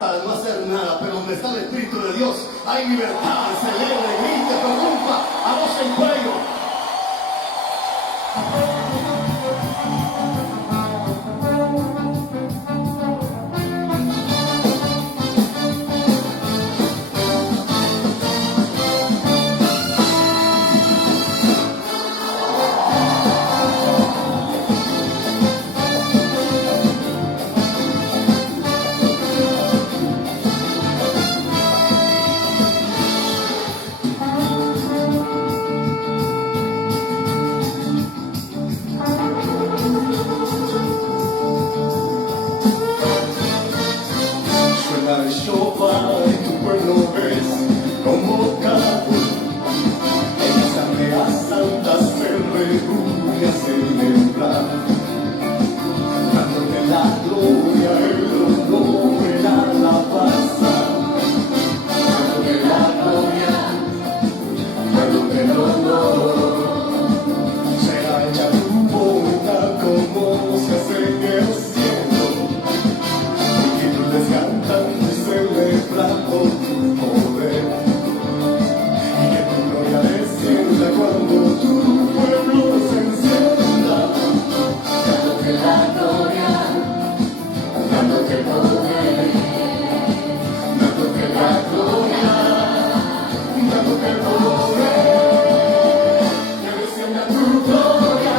No hacer nada, pero donde está el Espíritu de Dios hay libertad, celebre, grite, prorrumpa, a voz en cuello. Suena el shofar y tu pueblo ves convocado. En esa Asamblea Santa se reúne a celebrar, dándote la gloria, el honor y la alabanza, dándote la gloria, dándote el honor. Será hecha tu voluntad como se hace en el cielo, y tú les cantando y celebrando tu poder, y que tu gloria descienda cuando tu pueblo se encienda, dándote la gloria, dándote el poder, dándote la gloria, dándote el poder. Que descienda tu gloria,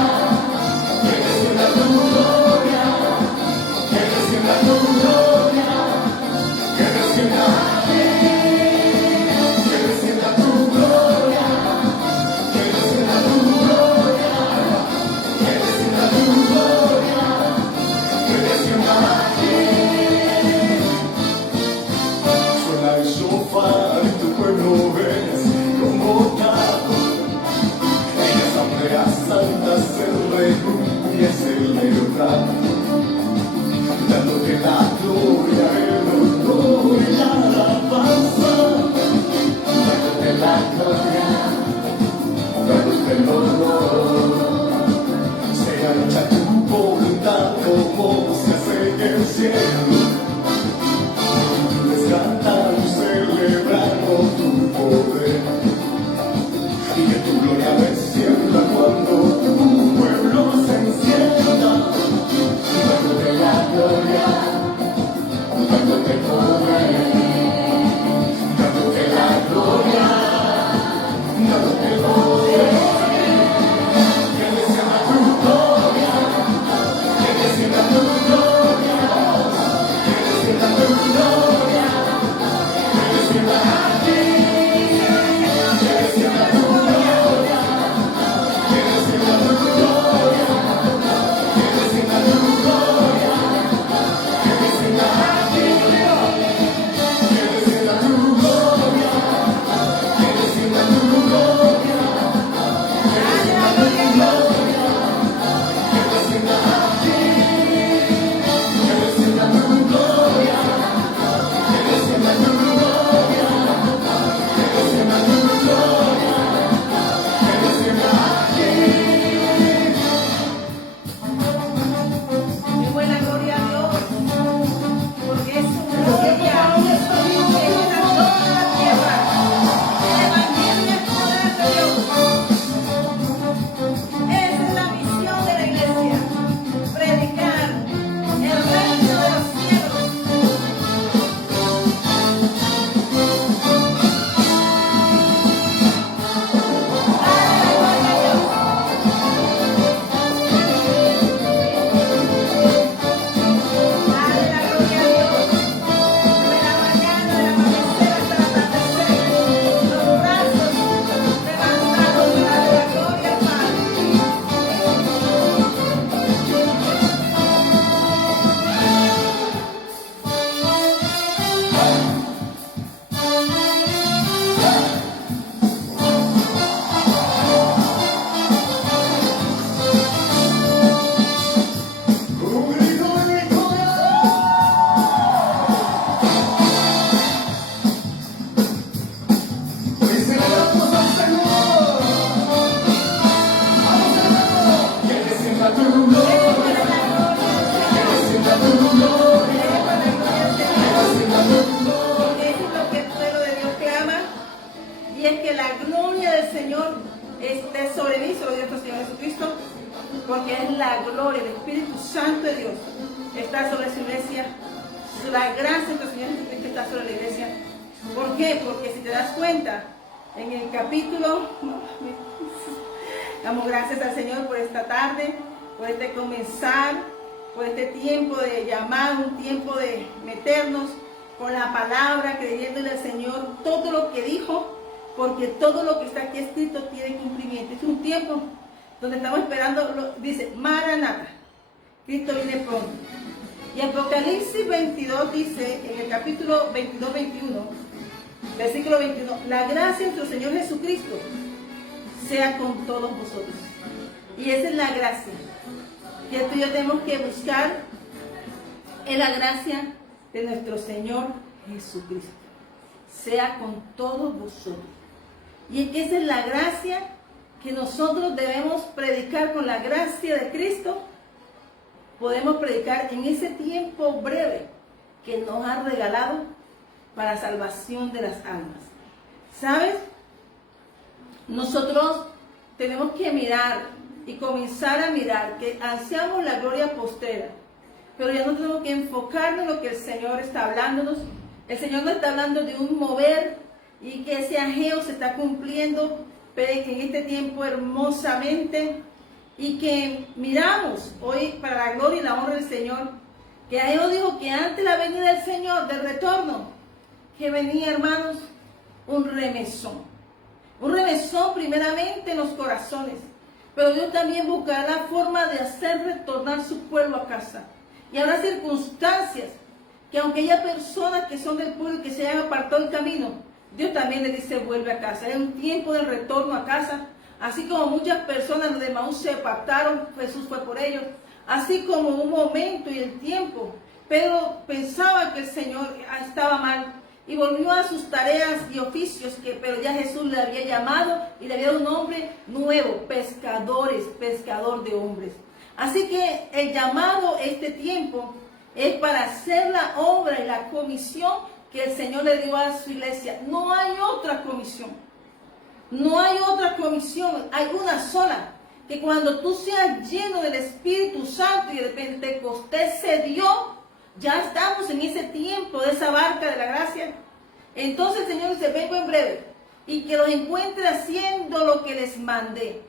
que descienda tu gloria, que descienda tu gloria, que descienda aquí, que descienda tu gloria, que descienda tu gloria, que descienda tu gloria, que descienda aquí. Suena el shofar y tu pueblo ves convocado. En la Asamblea Santa se reúne a celebrar, dándote la gloria, el honor y la alabanza, dándote la gloria, dándote el honor. Sea hecha tu voluntad como se hace en el cielo, multitudes cantando y celebrando tu poder, y que tu gloria descienda cuando tu pueblo se encienda, dándote la gloria, dándote el poder, dándote la gloria, dándote el poder. Que descienda tu gloria, que descienda tu gloria, que descienda tu gloria, que descienda aquí, que descienda tu gloria, que descienda tu gloria, que descienda tu gloria, que descienda aquí. Porque eso es lo que el pueblo de Dios clama, y es que la gloria del Señor esté sobre mí, sobre nuestro Señor Jesucristo, porque es la gloria, el Espíritu Santo de Dios está sobre su iglesia, la gracia de nuestro Señor Jesucristo está sobre la iglesia. ¿Por qué? Porque si te das cuenta, en el capítulo, damos gracias al Señor por esta tarde, por este comenzar, por este tiempo de llamado, un tiempo de meternos con la palabra, creyéndole al Señor todo lo que dijo, porque todo lo que está aquí escrito tiene cumplimiento. Es un tiempo donde estamos esperando, dice, Maranata, Cristo viene pronto. Y Apocalipsis 22 dice, en el capítulo 22, 21, versículo 21, la gracia de nuestro Señor Jesucristo sea con todos vosotros. Y esa es la gracia que tú y yo tenemos que buscar, es la gracia de nuestro Señor Jesucristo, sea con todos vosotros. Y es que esa es la gracia que nosotros debemos predicar. Con la gracia de Cristo podemos predicar en ese tiempo breve que nos ha regalado para salvación de las almas. ¿Sabes? Nosotros tenemos que mirar y comenzar a mirar que ansiamos la gloria postrera, pero ya no tenemos que enfocarnos en lo que el Señor está hablándonos. El Señor nos está hablando de un mover y que ese Ageo se está cumpliendo en este tiempo hermosamente, y que miramos hoy para la gloria y la honra del Señor, que Ageo dijo que antes de la venida del Señor, del retorno, que venía, hermanos, un remesón primeramente en los corazones, pero Dios también buscará la forma de hacer retornar su pueblo a casa. Y habrá circunstancias que aunque haya personas que son del pueblo y que se hayan apartado el camino, Dios también le dice vuelve a casa. Es un tiempo del retorno a casa. Así como muchas personas de Maús se apartaron, Jesús fue por ellos. Así como un momento y el tiempo, Pedro pensaba que el Señor estaba mal y volvió a sus tareas y oficios, pero ya Jesús le había llamado y le había dado un nombre nuevo, pescador de hombres. Así que el llamado este tiempo es para hacer la obra y la comisión que el Señor le dio a su iglesia. No hay otra comisión. No hay otra comisión. Hay una sola. Que cuando tú seas lleno del Espíritu Santo y el Pentecostés se dio, ya estamos en ese tiempo de esa barca de la gracia. Entonces el Señor dice, vengo en breve. Y que los encuentre haciendo lo que les mandé.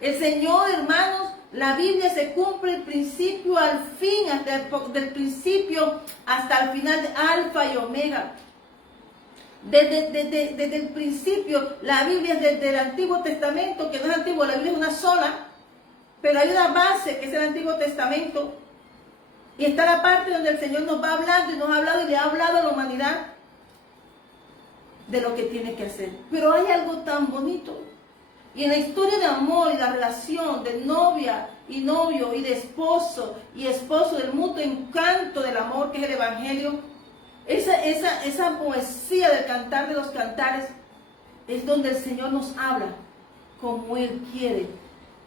El Señor, hermanos, la Biblia se cumple el principio al fin, del principio hasta el final, de Alfa y Omega. Desde el principio, la Biblia es desde el Antiguo Testamento, que no es antiguo, la Biblia es una sola, pero hay una base que es el Antiguo Testamento. Y está la parte donde el Señor nos va hablando y nos ha hablado y le ha hablado a la humanidad de lo que tiene que hacer. Pero hay algo tan bonito. Y en la historia de amor y la relación de novia y novio y de esposo y esposo, del mutuo encanto del amor que es el Evangelio, esa poesía del cantar de los cantares es donde el Señor nos habla como Él quiere,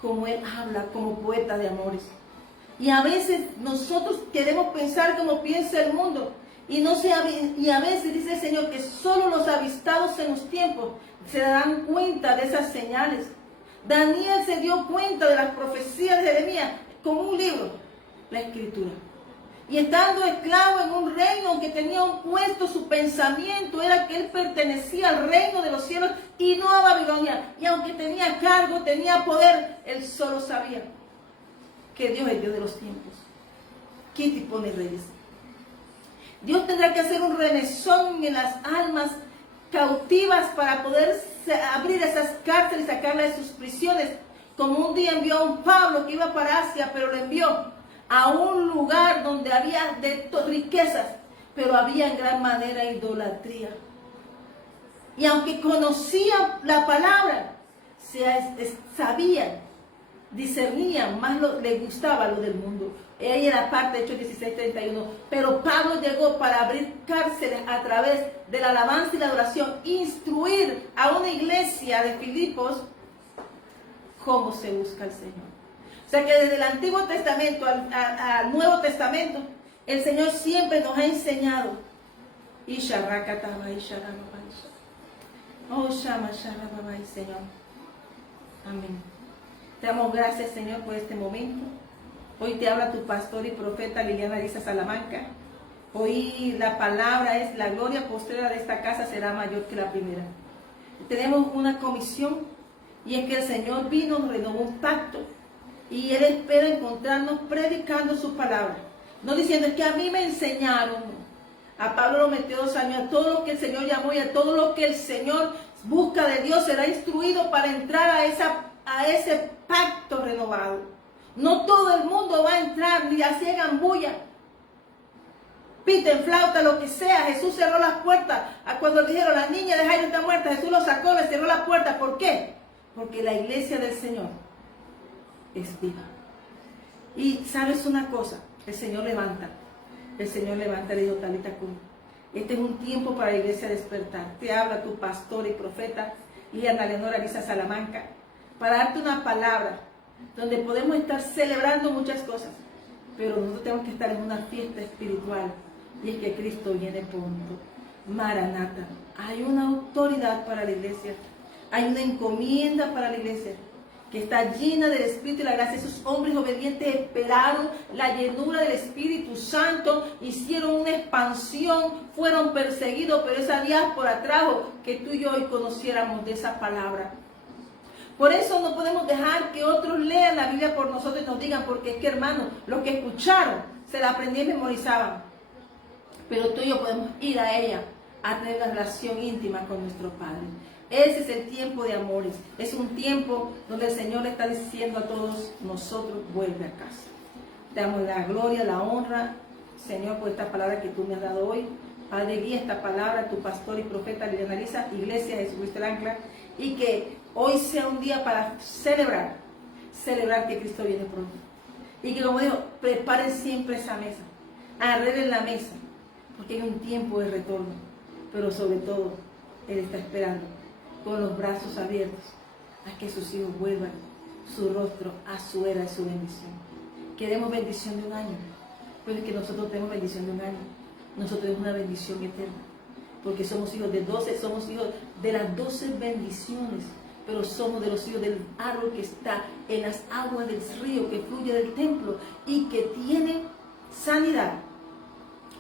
como Él habla, como poeta de amores. Y a veces nosotros queremos pensar como piensa el mundo. Y a veces dice el Señor que solo los avistados en los tiempos se darán cuenta de esas señales. Daniel se dio cuenta de las profecías de Jeremías con un libro, la Escritura. Y estando esclavo en un reino que tenía un puesto, su pensamiento era que él pertenecía al reino de los cielos y no a Babilonia. Y aunque tenía cargo, tenía poder, él solo sabía que Dios es el Dios de los tiempos. Quita y pone reyes. Dios tendrá que hacer un remesón en las almas cautivas para poder abrir esas cárceles y sacarlas de sus prisiones. Como un día envió a un Pablo que iba para Asia, pero lo envió a un lugar donde había riquezas, pero había en gran manera idolatría. Y aunque conocían la palabra, sabían, discernían, más les gustaba lo del mundo. Ahí era parte de Hechos 16:31. Pero Pablo llegó para abrir cárceles a través de la alabanza y la adoración, instruir a una iglesia de Filipos cómo se busca al Señor. O sea que desde el Antiguo Testamento al Nuevo Testamento, el Señor siempre nos ha enseñado Isharrakatabai, Sharababai. Oh, Shama, Sharababai, Señor. Amén. Te damos gracias, Señor, por este momento. Hoy te habla tu pastor y profeta Liliana Ariza Salamanca. Hoy la palabra es: la gloria postrera de esta casa será mayor que la primera. Tenemos una comisión, y es que el Señor vino, nos renovó un pacto, y Él espera encontrarnos predicando su palabra. No diciendo: es que a mí me enseñaron. A Pablo lo metió 2 años. A todo lo que el Señor llamó y a todo lo que el Señor busca de Dios será instruido para entrar a ese pacto renovado. No todo el mundo va a entrar, ni así hagan bulla, piten, flauta, lo que sea. Jesús cerró las puertas. Cuando le dijeron: la niña de Jairo está muerta, Jesús lo sacó, le cerró la puerta. ¿Por qué? Porque la iglesia del Señor es viva. Y sabes una cosa, el Señor levanta, le dijo Talita Kum. Este es un tiempo para la iglesia despertar. Te habla tu pastor y profeta Liliana Leonora Ariza Salamanca, para darte una palabra donde podemos estar celebrando muchas cosas, pero nosotros tenemos que estar en una fiesta espiritual, y es que Cristo viene pronto. Maranata. Hay una autoridad para la iglesia, hay una encomienda para la iglesia que está llena del Espíritu y la gracia. Esos hombres obedientes esperaron la llenura del Espíritu Santo, hicieron una expansión, fueron perseguidos, pero esa diáspora trajo que tú y yo hoy conociéramos de esa palabra. Por eso no podemos dejar que otros lean la Biblia por nosotros y nos digan, porque es que, hermano, los que escucharon se la aprendían y memorizaban. Pero tú y yo podemos ir a ella a tener una relación íntima con nuestro Padre. Ese es el tiempo de amores. Es un tiempo donde el Señor le está diciendo a todos nosotros: vuelve a casa. Te damos la gloria, la honra, Señor, por esta palabra que tú me has dado hoy. Padre, guía esta palabra, tu pastor y profeta Liliana Ariza, Iglesia de Jesucristo el Ancla, y que hoy sea un día para celebrar que Cristo viene pronto. Y que, como digo, preparen siempre esa mesa, arreglen la mesa, porque hay un tiempo de retorno. Pero sobre todo, Él está esperando con los brazos abiertos a que sus hijos vuelvan su rostro a su era y su bendición. Queremos bendición de un año, pero es que nosotros tenemos bendición de un año. Nosotros tenemos una bendición eterna, porque somos hijos de 12, somos hijos de las 12 bendiciones, pero somos de los hijos del árbol que está en las aguas del río que fluye del templo y que tiene sanidad.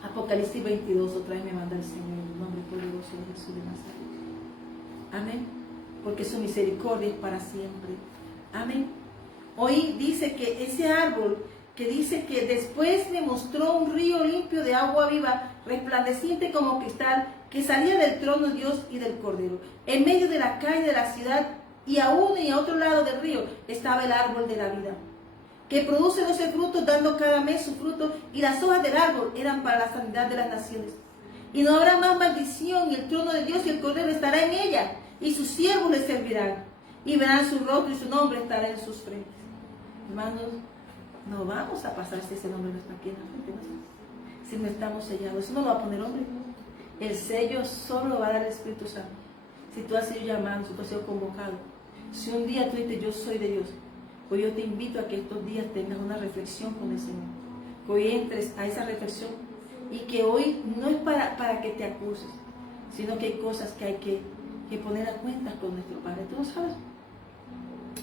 Apocalipsis 22, otra vez me manda el Señor, en el nombre poderoso de Jesús de Nazaret. Amén. Porque su misericordia es para siempre. Amén. Hoy dice que ese árbol, que dice que después me mostró un río limpio de agua viva, resplandeciente como cristal, que salía del trono de Dios y del Cordero. En medio de la calle de la ciudad, y a uno y a otro lado del río, estaba el árbol de la vida, que produce 12 frutos, dando cada mes su fruto, y las hojas del árbol eran para la sanidad de las naciones. Y no habrá más maldición, y el trono de Dios y el Cordero estará en ella, y sus siervos le servirán, y verán su rostro y su nombre estará en sus frentes. Hermanos, no vamos a pasar si ese nombre no está aquí en la frente de nosotros, si no estamos sellados. Eso no lo va a poner hombre. El sello solo lo va a dar el Espíritu Santo. Si tú has sido llamado, si tú has sido convocado, si un día tú dices: yo soy de Dios, pues yo te invito a que estos días tengas una reflexión con el Señor, que hoy entres a esa reflexión, y que hoy no es para que te acuses, sino que hay cosas que hay que poner a cuentas con nuestro Padre. Tú lo sabes.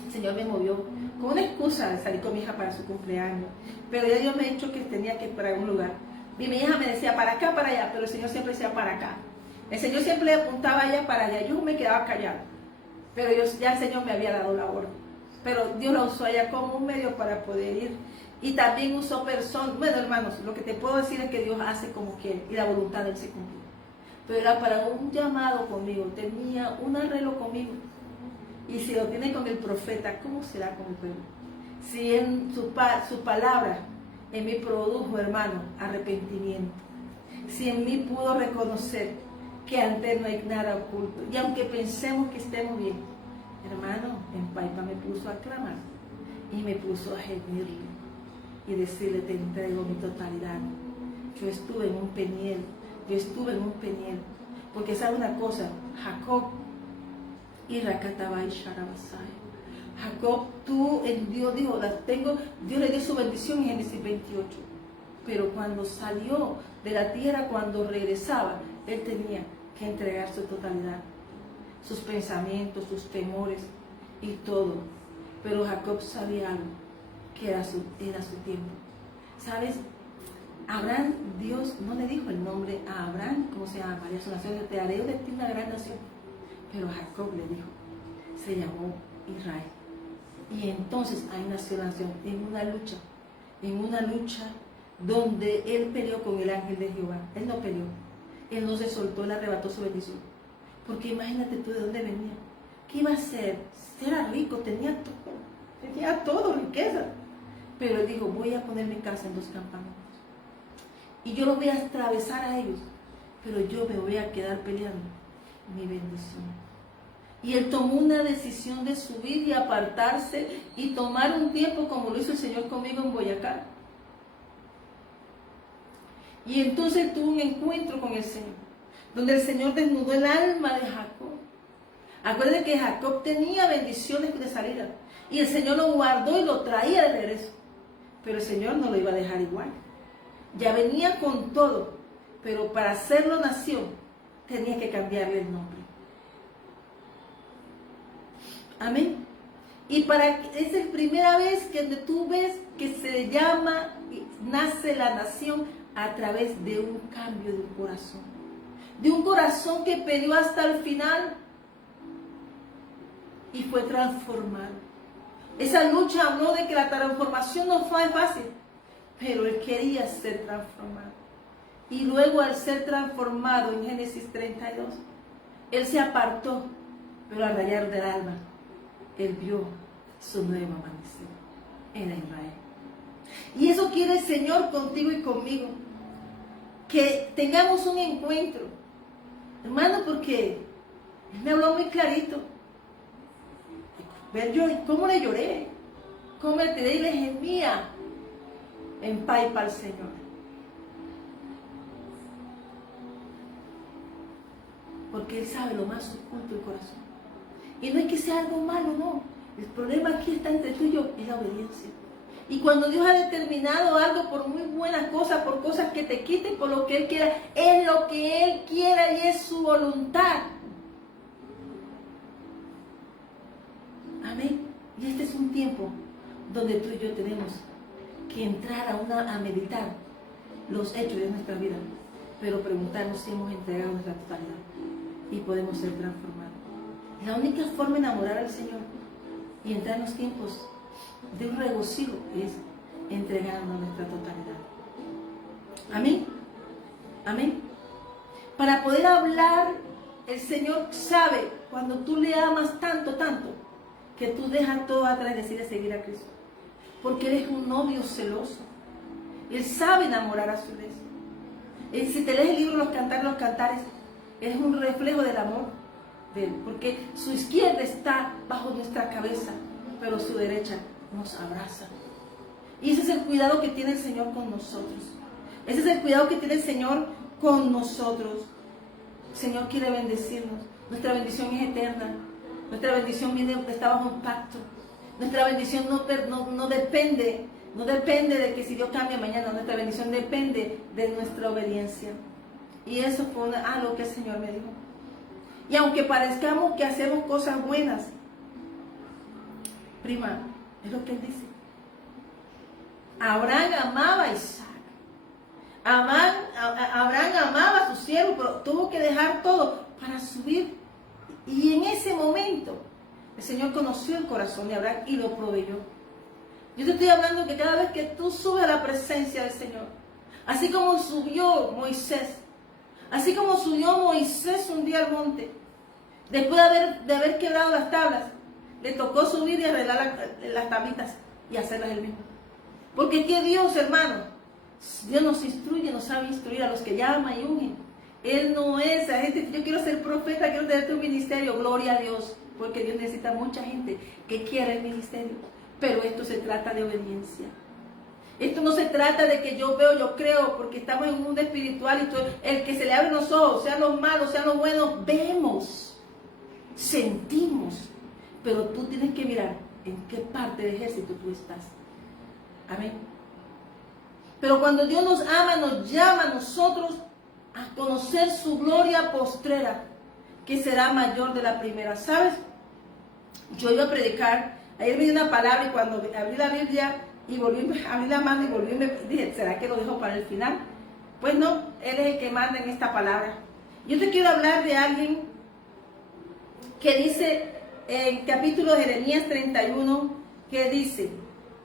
El Señor me movió con una excusa de salir con mi hija para su cumpleaños, pero ya Dios me ha dicho que tenía que ir para un lugar. Y mi hija me decía: para acá, para allá, pero el Señor siempre decía: para acá. El Señor siempre le apuntaba allá, para allá. Yo me quedaba callada, pero ya el Señor me había dado la orden. Pero Dios la usó allá como un medio para poder ir. Y también usó personas. Bueno, hermanos, lo que te puedo decir es que Dios hace como quiere, y la voluntad de Él se cumple. Pero era para un llamado conmigo, tenía un arreglo conmigo. Y si lo tiene con el profeta, ¿cómo será con el pueblo? Si en su palabra en mí produjo, hermano, arrepentimiento. Si en mí pudo reconocer que ante Él no hay nada oculto. Y aunque pensemos que estemos bien, hermano, en Paipa me puso a clamar y me puso a gemirle y decirle: te entrego mi totalidad. Yo estuve en un peniel, porque sabe una cosa, Jacob y Rakatabai Sharabasai. Jacob, tú en Dios dijo: Dios le dio su bendición en Génesis 28. Pero cuando salió de la tierra, cuando regresaba, él tenía que entregar su totalidad, sus pensamientos, sus temores y todo. Pero Jacob sabía algo, que era su tiempo. ¿Sabes? Abraham, Dios no le dijo el nombre a Abraham, ¿cómo se llama? María, su nación, te haré de ti una gran nación. Pero Jacob le dijo, se llamó Israel. Y entonces ahí nació la nación, en una lucha donde él peleó con el ángel de Jehová. Él no peleó, él no se soltó, él arrebató su bendición. Porque imagínate tú de dónde venía. ¿Qué iba a hacer? Era rico, tenía todo, riqueza. Pero él dijo, voy a poner mi casa en 2 campamentos. Y yo lo voy a atravesar a ellos, pero yo me voy a quedar peleando mi bendición. Y él tomó una decisión de subir y apartarse y tomar un tiempo como lo hizo el Señor conmigo en Boyacá. Y entonces tuvo un encuentro con el Señor, donde el Señor desnudó el alma de Jacob. Acuérdense que Jacob tenía bendiciones de salida y el Señor lo guardó y lo traía de regreso. Pero el Señor no lo iba a dejar igual. Ya venía con todo, pero para hacerlo nación tenía que cambiarle el nombre. Amén. Y es la primera vez que tú ves que se llama, nace la nación a través de un cambio de un corazón. De un corazón que peleó hasta el final y fue transformado. Esa lucha habló de que la transformación no fue fácil, pero él quería ser transformado. Y luego al ser transformado en Génesis 32, él se apartó, pero al rayar del alma, él vio su nuevo amanecer. Era Israel. Y eso quiere el Señor contigo y conmigo. Que tengamos un encuentro. Hermano, porque él me habló muy clarito. Ver yo, ¿cómo le lloré? ¿Cómo me tiré y le gemía en paz para el Señor? Porque Él sabe lo más oculto del corazón. Y no es que sea algo malo, no. El problema aquí está entre tú y yo, es la obediencia. Y cuando Dios ha determinado algo por muy buenas cosas, por cosas que te quiten, por lo que Él quiera, es lo que Él quiera y es su voluntad. Amén. Y este es un tiempo donde tú y yo tenemos que entrar a meditar los hechos de nuestra vida, pero preguntarnos si hemos entregado nuestra totalidad y podemos ser transformados. La única forma de enamorar al Señor y entrar en los tiempos de un regocijo es entregando nuestra totalidad. Amén. Amén. Para poder hablar, el Señor sabe cuando tú le amas tanto, tanto, que tú dejas todo atrás y decides seguir a Cristo. Porque Él es un novio celoso. Él sabe enamorar a su vez. Si te lees el libro Los Cantares, Él es un reflejo del amor de Él. Porque su izquierda está bajo nuestra cabeza, pero su derecha nos abraza. Y ese es el cuidado que tiene el Señor con nosotros. Ese es el cuidado que tiene el Señor con nosotros. El Señor quiere bendecirnos. Nuestra bendición es eterna. Nuestra bendición está bajo un pacto. Nuestra bendición no depende de que si Dios cambia mañana. Nuestra bendición depende de nuestra obediencia. Y eso fue algo que el Señor me dijo. Y aunque parezcamos que hacemos cosas buenas, prima, es lo que Él dice. Abraham amaba a Isaac. Abraham amaba a su siervo, pero tuvo que dejar todo para subir. Y en ese momento, el Señor conoció el corazón de Abraham y lo proveyó. Yo te estoy hablando que cada vez que tú subes a la presencia del Señor, así como subió Moisés un día al monte, después de haber quebrado las tablas, le tocó subir y arreglar las tablitas y hacerlas él mismo. Porque es que Dios, hermano, Dios nos instruye, nos sabe instruir a los que llama y ungen. Él no es la gente, yo quiero ser profeta, quiero tener tu ministerio, gloria a Dios, porque Dios necesita mucha gente que quiera el ministerio. Pero esto se trata de obediencia. Esto no se trata de que yo veo, yo creo, porque estamos en un mundo espiritual y todo, el que se le abren los ojos, sean los malos, sean los buenos, vemos, sentimos. Pero tú tienes que mirar en qué parte del ejército tú estás. Amén. Pero cuando Dios nos ama, nos llama a nosotros a conocer su gloria postrera, que será mayor de la primera. ¿Sabes? Yo iba a predicar, ayer me dio una palabra y cuando abrí la Biblia y volví a abrir la mano y volví, me dije, ¿será que lo dejo para el final? Pues no, Él es el que manda en esta palabra. Yo te quiero hablar de alguien que dice en capítulo de Jeremías 31, que dice,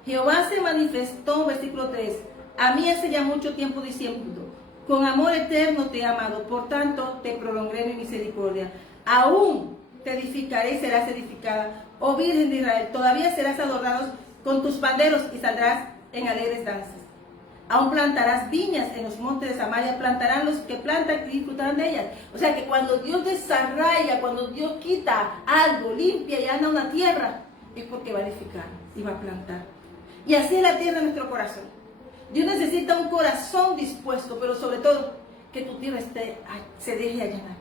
Jehová se manifestó, versículo 3, a mí hace ya mucho tiempo diciendo, con amor eterno te he amado, por tanto te prolongaré mi misericordia. Aún te edificaré y serás edificada, oh Virgen de Israel, todavía serás adornado con tus panderos y saldrás en alegres danzas. Aún plantarás viñas en los montes de Samaria, plantarán los que plantan y disfrutarán de ellas. O sea que cuando Dios desarraiga, cuando Dios quita algo, limpia y anda una tierra, es porque va a edificar y va a plantar. Y así es la tierra en nuestro corazón. Dios necesita un corazón dispuesto, pero sobre todo que tu tierra se deje allanar.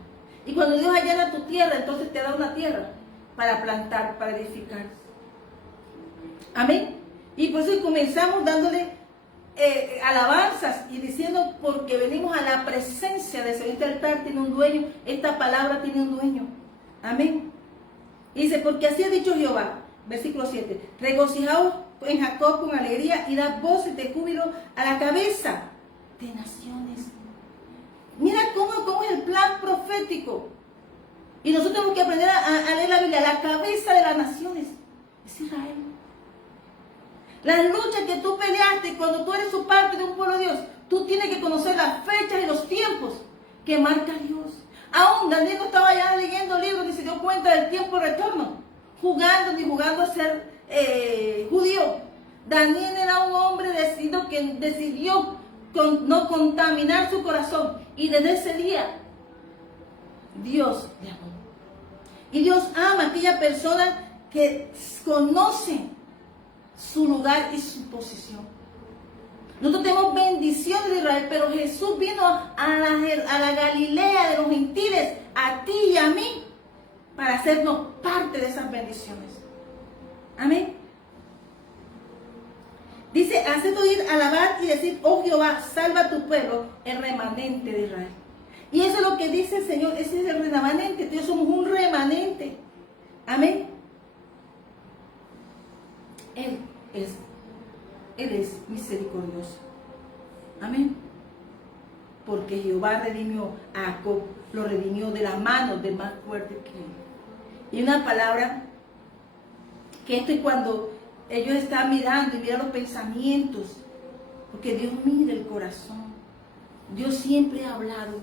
Y cuando Dios allana tu tierra, entonces te da una tierra para plantar, para edificar. Amén. Y por eso comenzamos dándole alabanzas y diciendo, porque venimos a la presencia de Dios. Este altar tiene un dueño, esta palabra tiene un dueño. Amén. Y dice, porque así ha dicho Jehová, versículo 7, regocijaos en Jacob con alegría y dad voces de júbilo a la cabeza de naciones. Mira cómo es el plan profético. Y nosotros tenemos que aprender a leer la Biblia. La cabeza de las naciones es Israel. Las luchas que tú peleaste cuando tú eres su parte de un pueblo de Dios, tú tienes que conocer las fechas y los tiempos que marca Dios. Aún Daniel no estaba ya leyendo libros ni se dio cuenta del tiempo de retorno, jugando a ser judío. Daniel era un hombre decidido que decidió no contaminar su corazón, y desde ese día Dios le amó. Y Dios ama a aquella persona que conoce su lugar y su posición. Nosotros tenemos bendiciones de Israel, pero Jesús vino a la Galilea de los gentiles, a ti y a mí, para hacernos parte de esas bendiciones. Amén. Dice, haced oír, alabar y decir, oh Jehová, salva a tu pueblo, el remanente de Israel. Y eso es lo que dice el Señor, ese es el remanente. Dios, somos un remanente. Amén. Él es misericordioso. Amén. Porque Jehová redimió a Jacob, lo redimió de las manos del más fuerte que él. Y una palabra, que esto es cuando ellos están mirando y miran los pensamientos, porque Dios mira el corazón. Dios siempre ha hablado.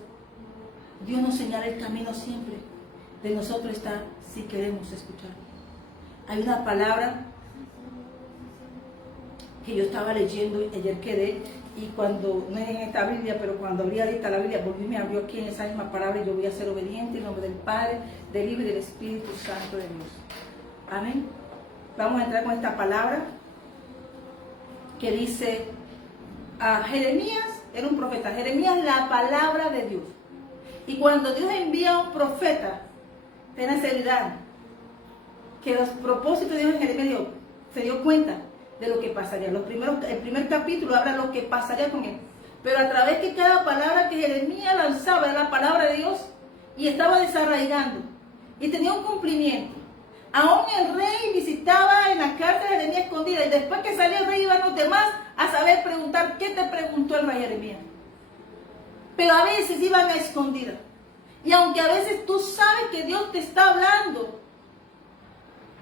Dios nos señala el camino siempre. De nosotros está si queremos escuchar. Hay una palabra que yo estaba leyendo, ayer quedé, y cuando, no es en esta Biblia, pero cuando abrí ahorita la Biblia, volví, me abrió aquí en esa misma palabra, y yo voy a ser obediente en nombre del Padre, del Hijo y del Espíritu Santo de Dios. Amén. Vamos a entrar con esta palabra que dice, Jeremías era un profeta. Jeremías, la palabra de Dios. Y cuando Dios envía a un profeta, ten seguridad que los propósitos de Dios en Jeremías se dio cuenta de lo que pasaría. El primer capítulo habla de lo que pasaría con él. Pero a través de cada palabra que Jeremías lanzaba, era la palabra de Dios, y estaba desarraigando. Y tenía un cumplimiento. Aún el rey visitaba en la cárcel de Jeremías escondida, y después que salía el rey iban los demás a saber preguntar, ¿qué te preguntó el rey Jeremías? Pero a veces iban a escondida. Y aunque a veces tú sabes que Dios te está hablando,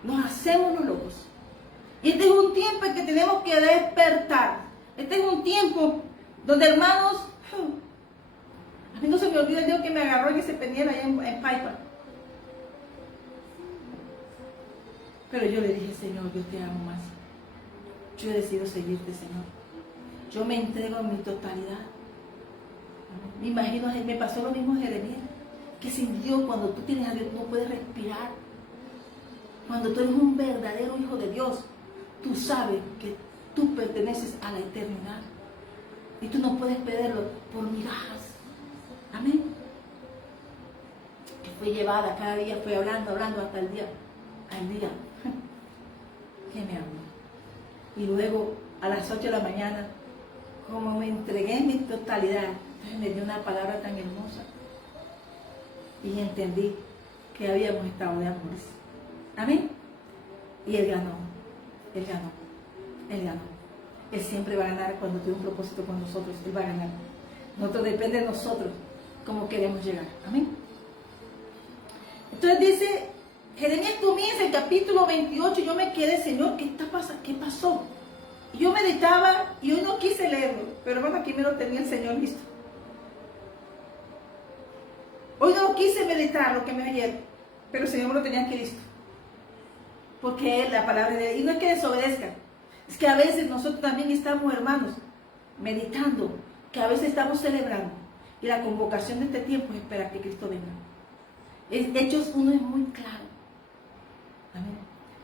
nos hacemos los locos. Y este es un tiempo en que tenemos que despertar. Este es un tiempo donde, hermanos, a mí no se me olvida el Dios que me agarró en ese pendiente allá en Paipa. Pero yo le dije, Señor, yo te amo más. Yo he decidido seguirte, Señor. Yo me entrego en mi totalidad. Me imagino, me pasó lo mismo a Jeremías, que sin Dios, cuando tú tienes a Dios, no puedes respirar. Cuando tú eres un verdadero hijo de Dios, tú sabes que tú perteneces a la eternidad. Y tú no puedes perderlo por migajas. Amén. Que fue llevada, cada día fue hablando hasta el día que me amó. Y luego a las 8 de la mañana, como me entregué en mi totalidad, Entonces me dio una palabra tan hermosa y entendí que habíamos estado de amores. Amén. Y Él ganó, Él ganó, Él ganó. Él siempre va a ganar cuando tiene un propósito con nosotros. Él va a ganar. Nosotros depende de nosotros cómo queremos llegar. Amén. Entonces dice, Jeremías comienza el capítulo 28 y yo me quedé, Señor, ¿qué está pasando? ¿Qué pasó? Y yo meditaba y hoy no quise leerlo, pero bueno, aquí me lo tenía el Señor listo. Hoy no quise meditar lo que me ayer, pero el Señor me lo tenía aquí listo. Porque es la palabra de Él. Y no es que desobedezca, es que a veces nosotros también estamos, hermanos, meditando, que a veces estamos celebrando. Y la convocación de este tiempo es esperar que Cristo venga. Hechos 1 es muy claro. Amén.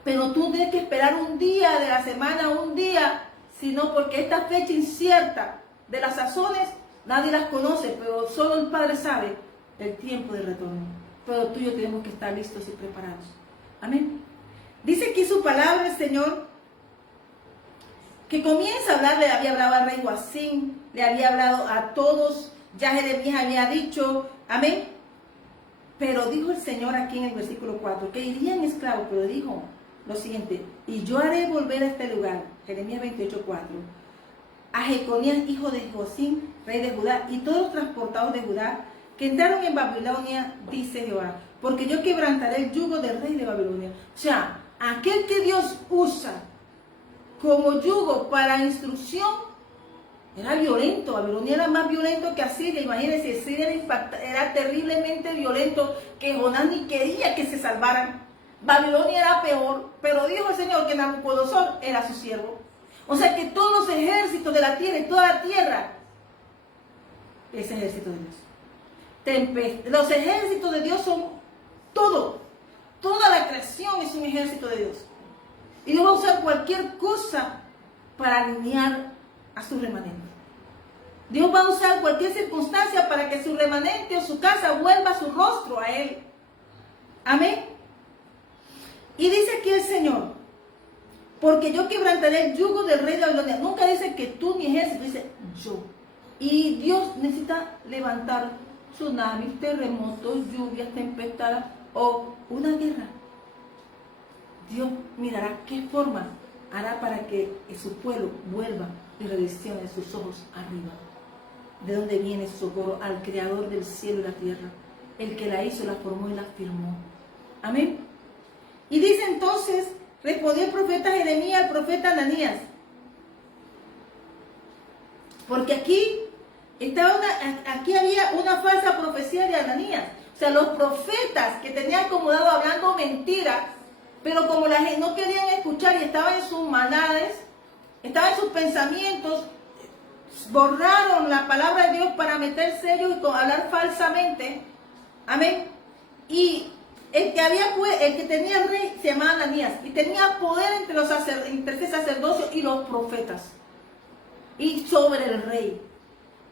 Pero tú tienes que esperar un día de la semana, un día, sino porque esta fecha incierta de las sazones, nadie las conoce, pero solo el Padre sabe el tiempo de retorno. Pero tú y yo tenemos que estar listos y preparados. Amén. Dice aquí su palabra el Señor, que comienza a hablar, le había hablado al rey Joacim, le había hablado a todos, ya Jeremías había dicho, amén. Pero dijo el Señor aquí en el versículo 4, que irían esclavos, pero dijo lo siguiente, y yo haré volver a este lugar, Jeremías 28:4, a Jeconías, hijo de Joacim, rey de Judá, y todos los transportados de Judá, que entraron en Babilonia, dice Jehová, porque yo quebrantaré el yugo del rey de Babilonia. O sea, aquel que Dios usa como yugo para instrucción, era violento. Babilonia era más violento que Asiria. Imagínense, Asiria era terriblemente violento, que Jonás ni quería que se salvaran. Babilonia era peor, pero dijo el Señor que Nabucodonosor era su siervo. O sea que todos los ejércitos de la tierra y toda la tierra es ejército de Dios. Los ejércitos de Dios son todo. Toda la creación es un ejército de Dios. Y Dios va a usar cualquier cosa para alinear a su remanente. Dios va a usar cualquier circunstancia para que su remanente o su casa vuelva su rostro a Él. Amén. Y dice aquí el Señor, porque yo quebrantaré el yugo del rey de Babilonia. Nunca dice que tú ni ejército, dice yo. Y Dios necesita levantar tsunamis, terremotos, lluvias, tempestades o una guerra. Dios mirará qué forma hará para que su pueblo vuelva y redireccione sus ojos arriba. ¿De dónde viene su socorro? Al Creador del cielo y la tierra, el que la hizo, la formó y la firmó. Amén. Y dice entonces, respondió el profeta Jeremías al profeta Ananías, porque aquí había una falsa profecía de Ananías. O sea, los profetas que tenían acomodado hablando mentiras, pero como la gente no querían escuchar y estaban en sus maldades, estaban en sus pensamientos, borraron la palabra de Dios para meterse ellos y hablar falsamente. Amén. Y el que tenía el rey se llamaba Ananías y tenía poder entre el sacerdocio y los profetas y sobre el rey.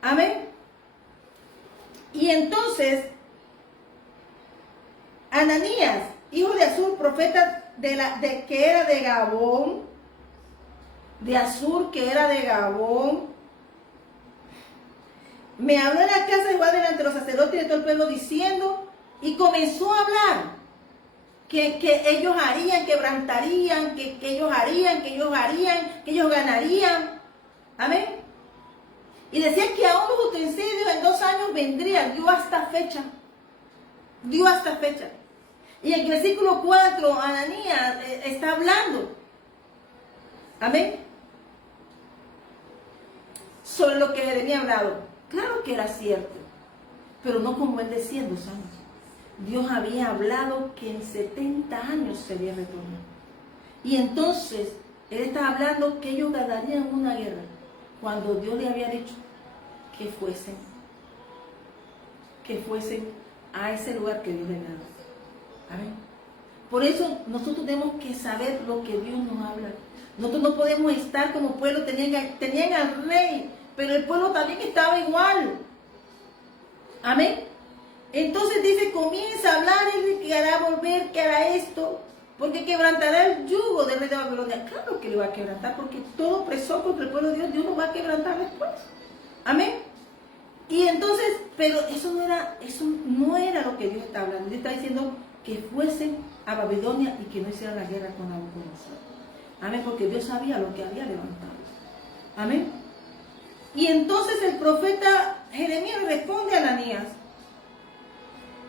Amén. Y entonces Ananías, hijo de Azur, profeta que era de Gabón, de Azur, que era de Gabón, me habló en la casa de Jehová delante de los sacerdotes y de todo el pueblo diciendo, y comenzó a hablar que ellos harían, quebrantarían, que ellos harían, que ellos ganarían. Amén. Y decía que aún los utensilios en 2 años vendrían. Dio hasta fecha. Y en el versículo 4, Ananías está hablando. Amén. Sobre lo que Jeremías ha hablado. Claro que era cierto, pero no como él decía en 2 años. Dios había hablado que en 70 años sería retorno. Y entonces, él estaba hablando que ellos ganarían una guerra, cuando Dios le había dicho que fuesen a ese lugar que Dios le había dado. Amén. Por eso nosotros tenemos que saber lo que Dios nos habla. Nosotros no podemos estar como pueblo, tenían al rey, pero el pueblo también estaba igual. Amén. Entonces dice, comienza a hablar, y que hará volver, que hará esto, porque quebrantará el yugo del rey de Babilonia. Claro que le va a quebrantar, porque todo opresor contra el pueblo de Dios, Dios lo va a quebrantar después. Amén. Y entonces, pero eso no era lo que Dios está hablando. Dios está diciendo que fuesen a Babilonia y que no hicieran la guerra con Nabucodonosor. Amén, porque Dios sabía lo que había levantado. Amén. Y entonces el profeta Jeremías responde a Ananías,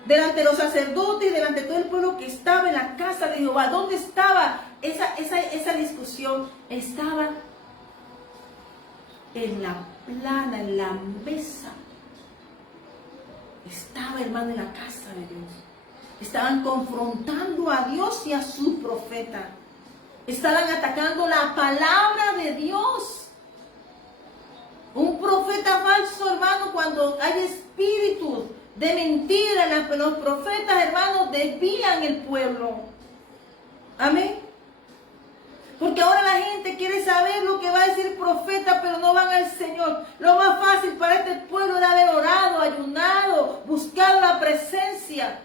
delante de los sacerdotes y delante de todo el pueblo que estaba en la casa de Jehová. ¿Dónde estaba esa discusión? Estaba en la plana, en la mesa. Estaba, hermano, en la casa de Dios. Estaban confrontando a Dios y a su profeta. Estaban atacando la palabra de Dios. Un profeta falso, hermano, cuando hay espíritus de mentira, los profetas, hermanos, desvían el pueblo. Amén. Porque ahora la gente quiere saber lo que va a decir el profeta, pero no van al Señor. Lo más fácil para este pueblo era haber orado, ayunado, buscado la presencia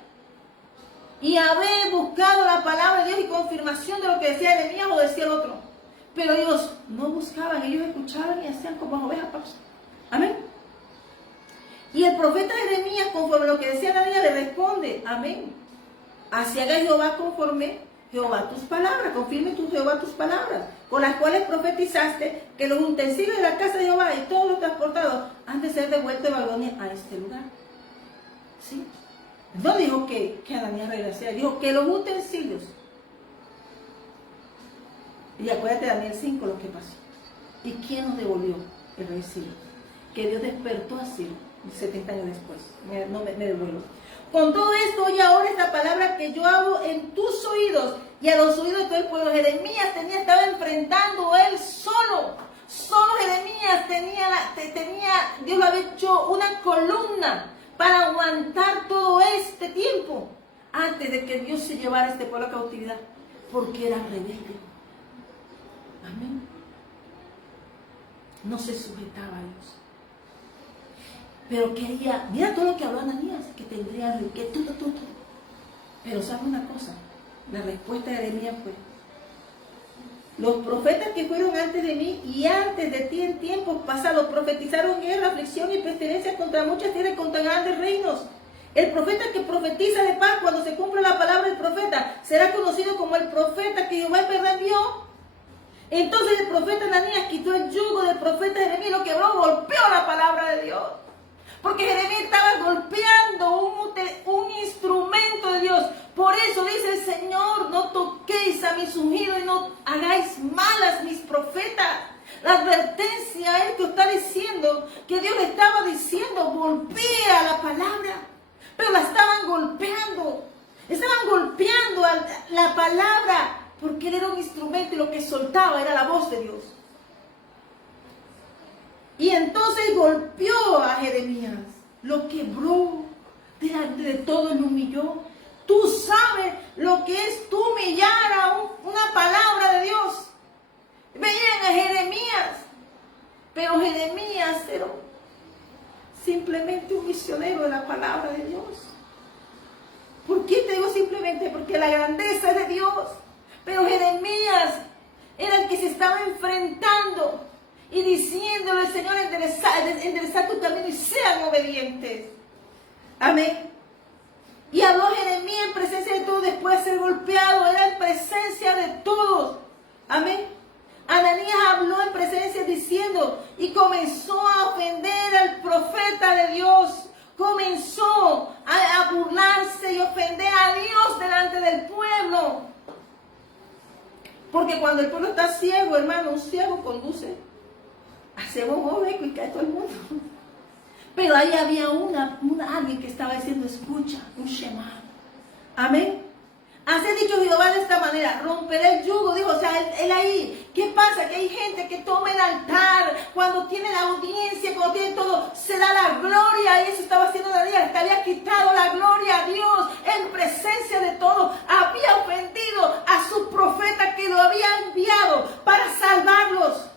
y haber buscado la palabra de Dios y confirmación de lo que decía Jeremías o decía el otro. Pero ellos no buscaban, ellos escuchaban y hacían como ovejas pasas. Amén. Y el profeta Jeremías, conforme a lo que decía Ananías, le responde, amén. Así haga Jehová conforme Jehová tus palabras, confirme tu Jehová tus palabras, con las cuales profetizaste que los utensilios de la casa de Jehová y todos los transportados han de ser devueltos de Babilonia a este lugar. ¿Sí? No dijo que Ananías regresara, dijo que los utensilios. Y acuérdate de Daniel 5 lo que pasó. ¿Y quién nos devolvió? El rey Ciro. Que Dios despertó a Ciro 70 años después. Me devuelvo. Con todo esto, oye ahora esta palabra que yo hago en tus oídos y a los oídos de todo el pueblo. Jeremías estaba enfrentando él solo. Solo Jeremías Dios lo había hecho una columna para aguantar todo este tiempo antes de que Dios se llevara a este pueblo a cautividad, porque era rebelde. Amén. No se sujetaba a Dios. Pero quería, mira todo lo que habló Ananías, que tendría riqueza, todo. Pero sabe una cosa, la respuesta de Jeremías fue: los profetas que fueron antes de mí y antes de ti en tiempos pasados profetizaron guerra, aflicción y pestilencia contra muchas tierras y contra grandes reinos. El profeta que profetiza de paz cuando se cumple la palabra del profeta será conocido como el profeta que Jehová en verdad envió. Entonces el profeta Ananías quitó el yugo del profeta Jeremías, lo quebró, golpeó la palabra de Dios. Porque Jeremías estaba golpeando un instrumento de Dios. Por eso dice el Señor: no toquéis a mis ungidos y no hagáis malas mis profetas. La advertencia es que está diciendo, que Dios le estaba diciendo: golpea la palabra. Pero la estaban golpeando. Estaban golpeando a la palabra porque él era un instrumento y lo que soltaba era la voz de Dios. Y entonces golpeó a Jeremías, lo quebró, delante de todo lo humilló. Tú sabes lo que es tú humillar a una palabra de Dios. Veían a Jeremías, pero Jeremías era simplemente un misionero de la palabra de Dios. ¿Por qué te digo simplemente? Porque la grandeza es de Dios. Pero Jeremías era el que se estaba enfrentando y diciéndole al Señor: enderezad tu camino y sean obedientes. Amén. Y habló Jeremías en presencia de todos después de ser golpeado. Era en presencia de todos. Amén. Ananías habló en presencia diciendo, y comenzó a ofender al profeta de Dios. Comenzó a burlarse y ofender a Dios delante del pueblo. Porque cuando el pueblo está ciego, hermano, un ciego conduce hacia un ojo y cae todo el mundo. Pero ahí había alguien que estaba diciendo: escucha, un Shema. Amén. Así ha dicho Jehová de esta manera: romperé el yugo. Dijo, o sea, él ahí. ¿Qué pasa? Que hay gente que toma el altar cuando tiene la audiencia, cuando tiene todo, se da la gloria. Y eso estaba haciendo Ananías, que había quitado la gloria a Dios en presencia de todos. Había ofendido a su profeta que lo había enviado para salvarlos.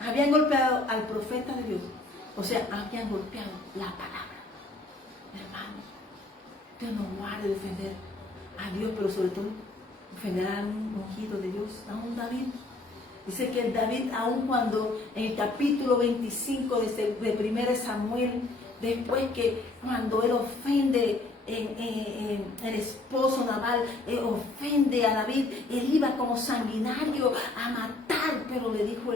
Habían golpeado al profeta de Dios. O sea, habían golpeado la palabra. Hermano, Dios nos guarde de ofender a Dios, pero sobre todo ofender a un ungido de Dios, a un David. Dice que el David, aun cuando en el capítulo 25 de 1 Samuel, después que cuando él ofende el esposo Nabal, ofende a David, él iba como sanguinario a matar, pero le dijo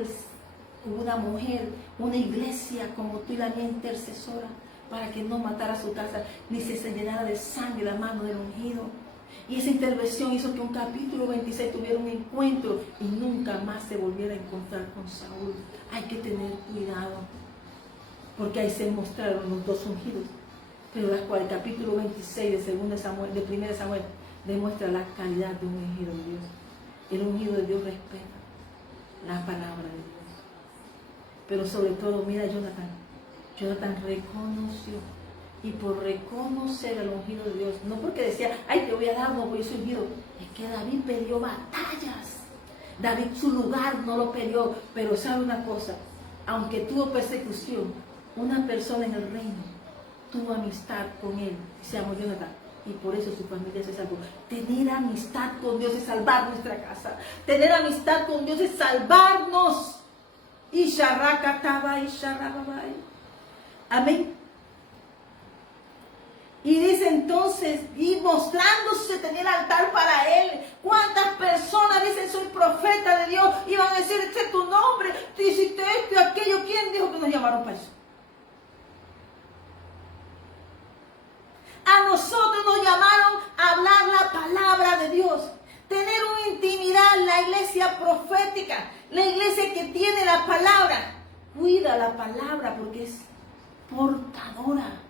una mujer, una iglesia como tú y la mía intercesora, para que no matara su casa, ni se llenara de sangre la mano del ungido. Y esa intervención hizo que un capítulo 26 tuviera un encuentro y nunca más se volviera a encontrar con Saúl. Hay que tener cuidado, porque ahí se mostraron los dos ungidos. Pero el capítulo 26 de 1 Samuel demuestra la calidad de un ungido de Dios. El ungido de Dios respeta la palabra de Dios. Pero sobre todo, mira Jonathan reconoció. Y por reconocer al ungido de Dios, no porque decía, ay, te voy a dar, no, porque yo soy ungido. Es que David perdió batallas. David su lugar no lo perdió. Pero sabe una cosa, aunque tuvo persecución, una persona en el reino tuvo amistad con él. Se llamó Jonathan. Y por eso su familia se salvó. Tener amistad con Dios es salvar nuestra casa. Tener amistad con Dios es salvarnos. Y Sharrakataba y Sharrababai. Amén. Y dice entonces, y mostrándose tenía el altar para él. ¿Cuántas personas dicen, soy profeta de Dios? Y van a decir, este es tu nombre, tú hiciste esto y aquello. ¿Quién dijo que nos llamaron para eso? A nosotros nos llamaron a hablar la palabra de Dios. Tener una intimidad, la iglesia profética, la iglesia que tiene la palabra. Cuida la palabra porque es portadora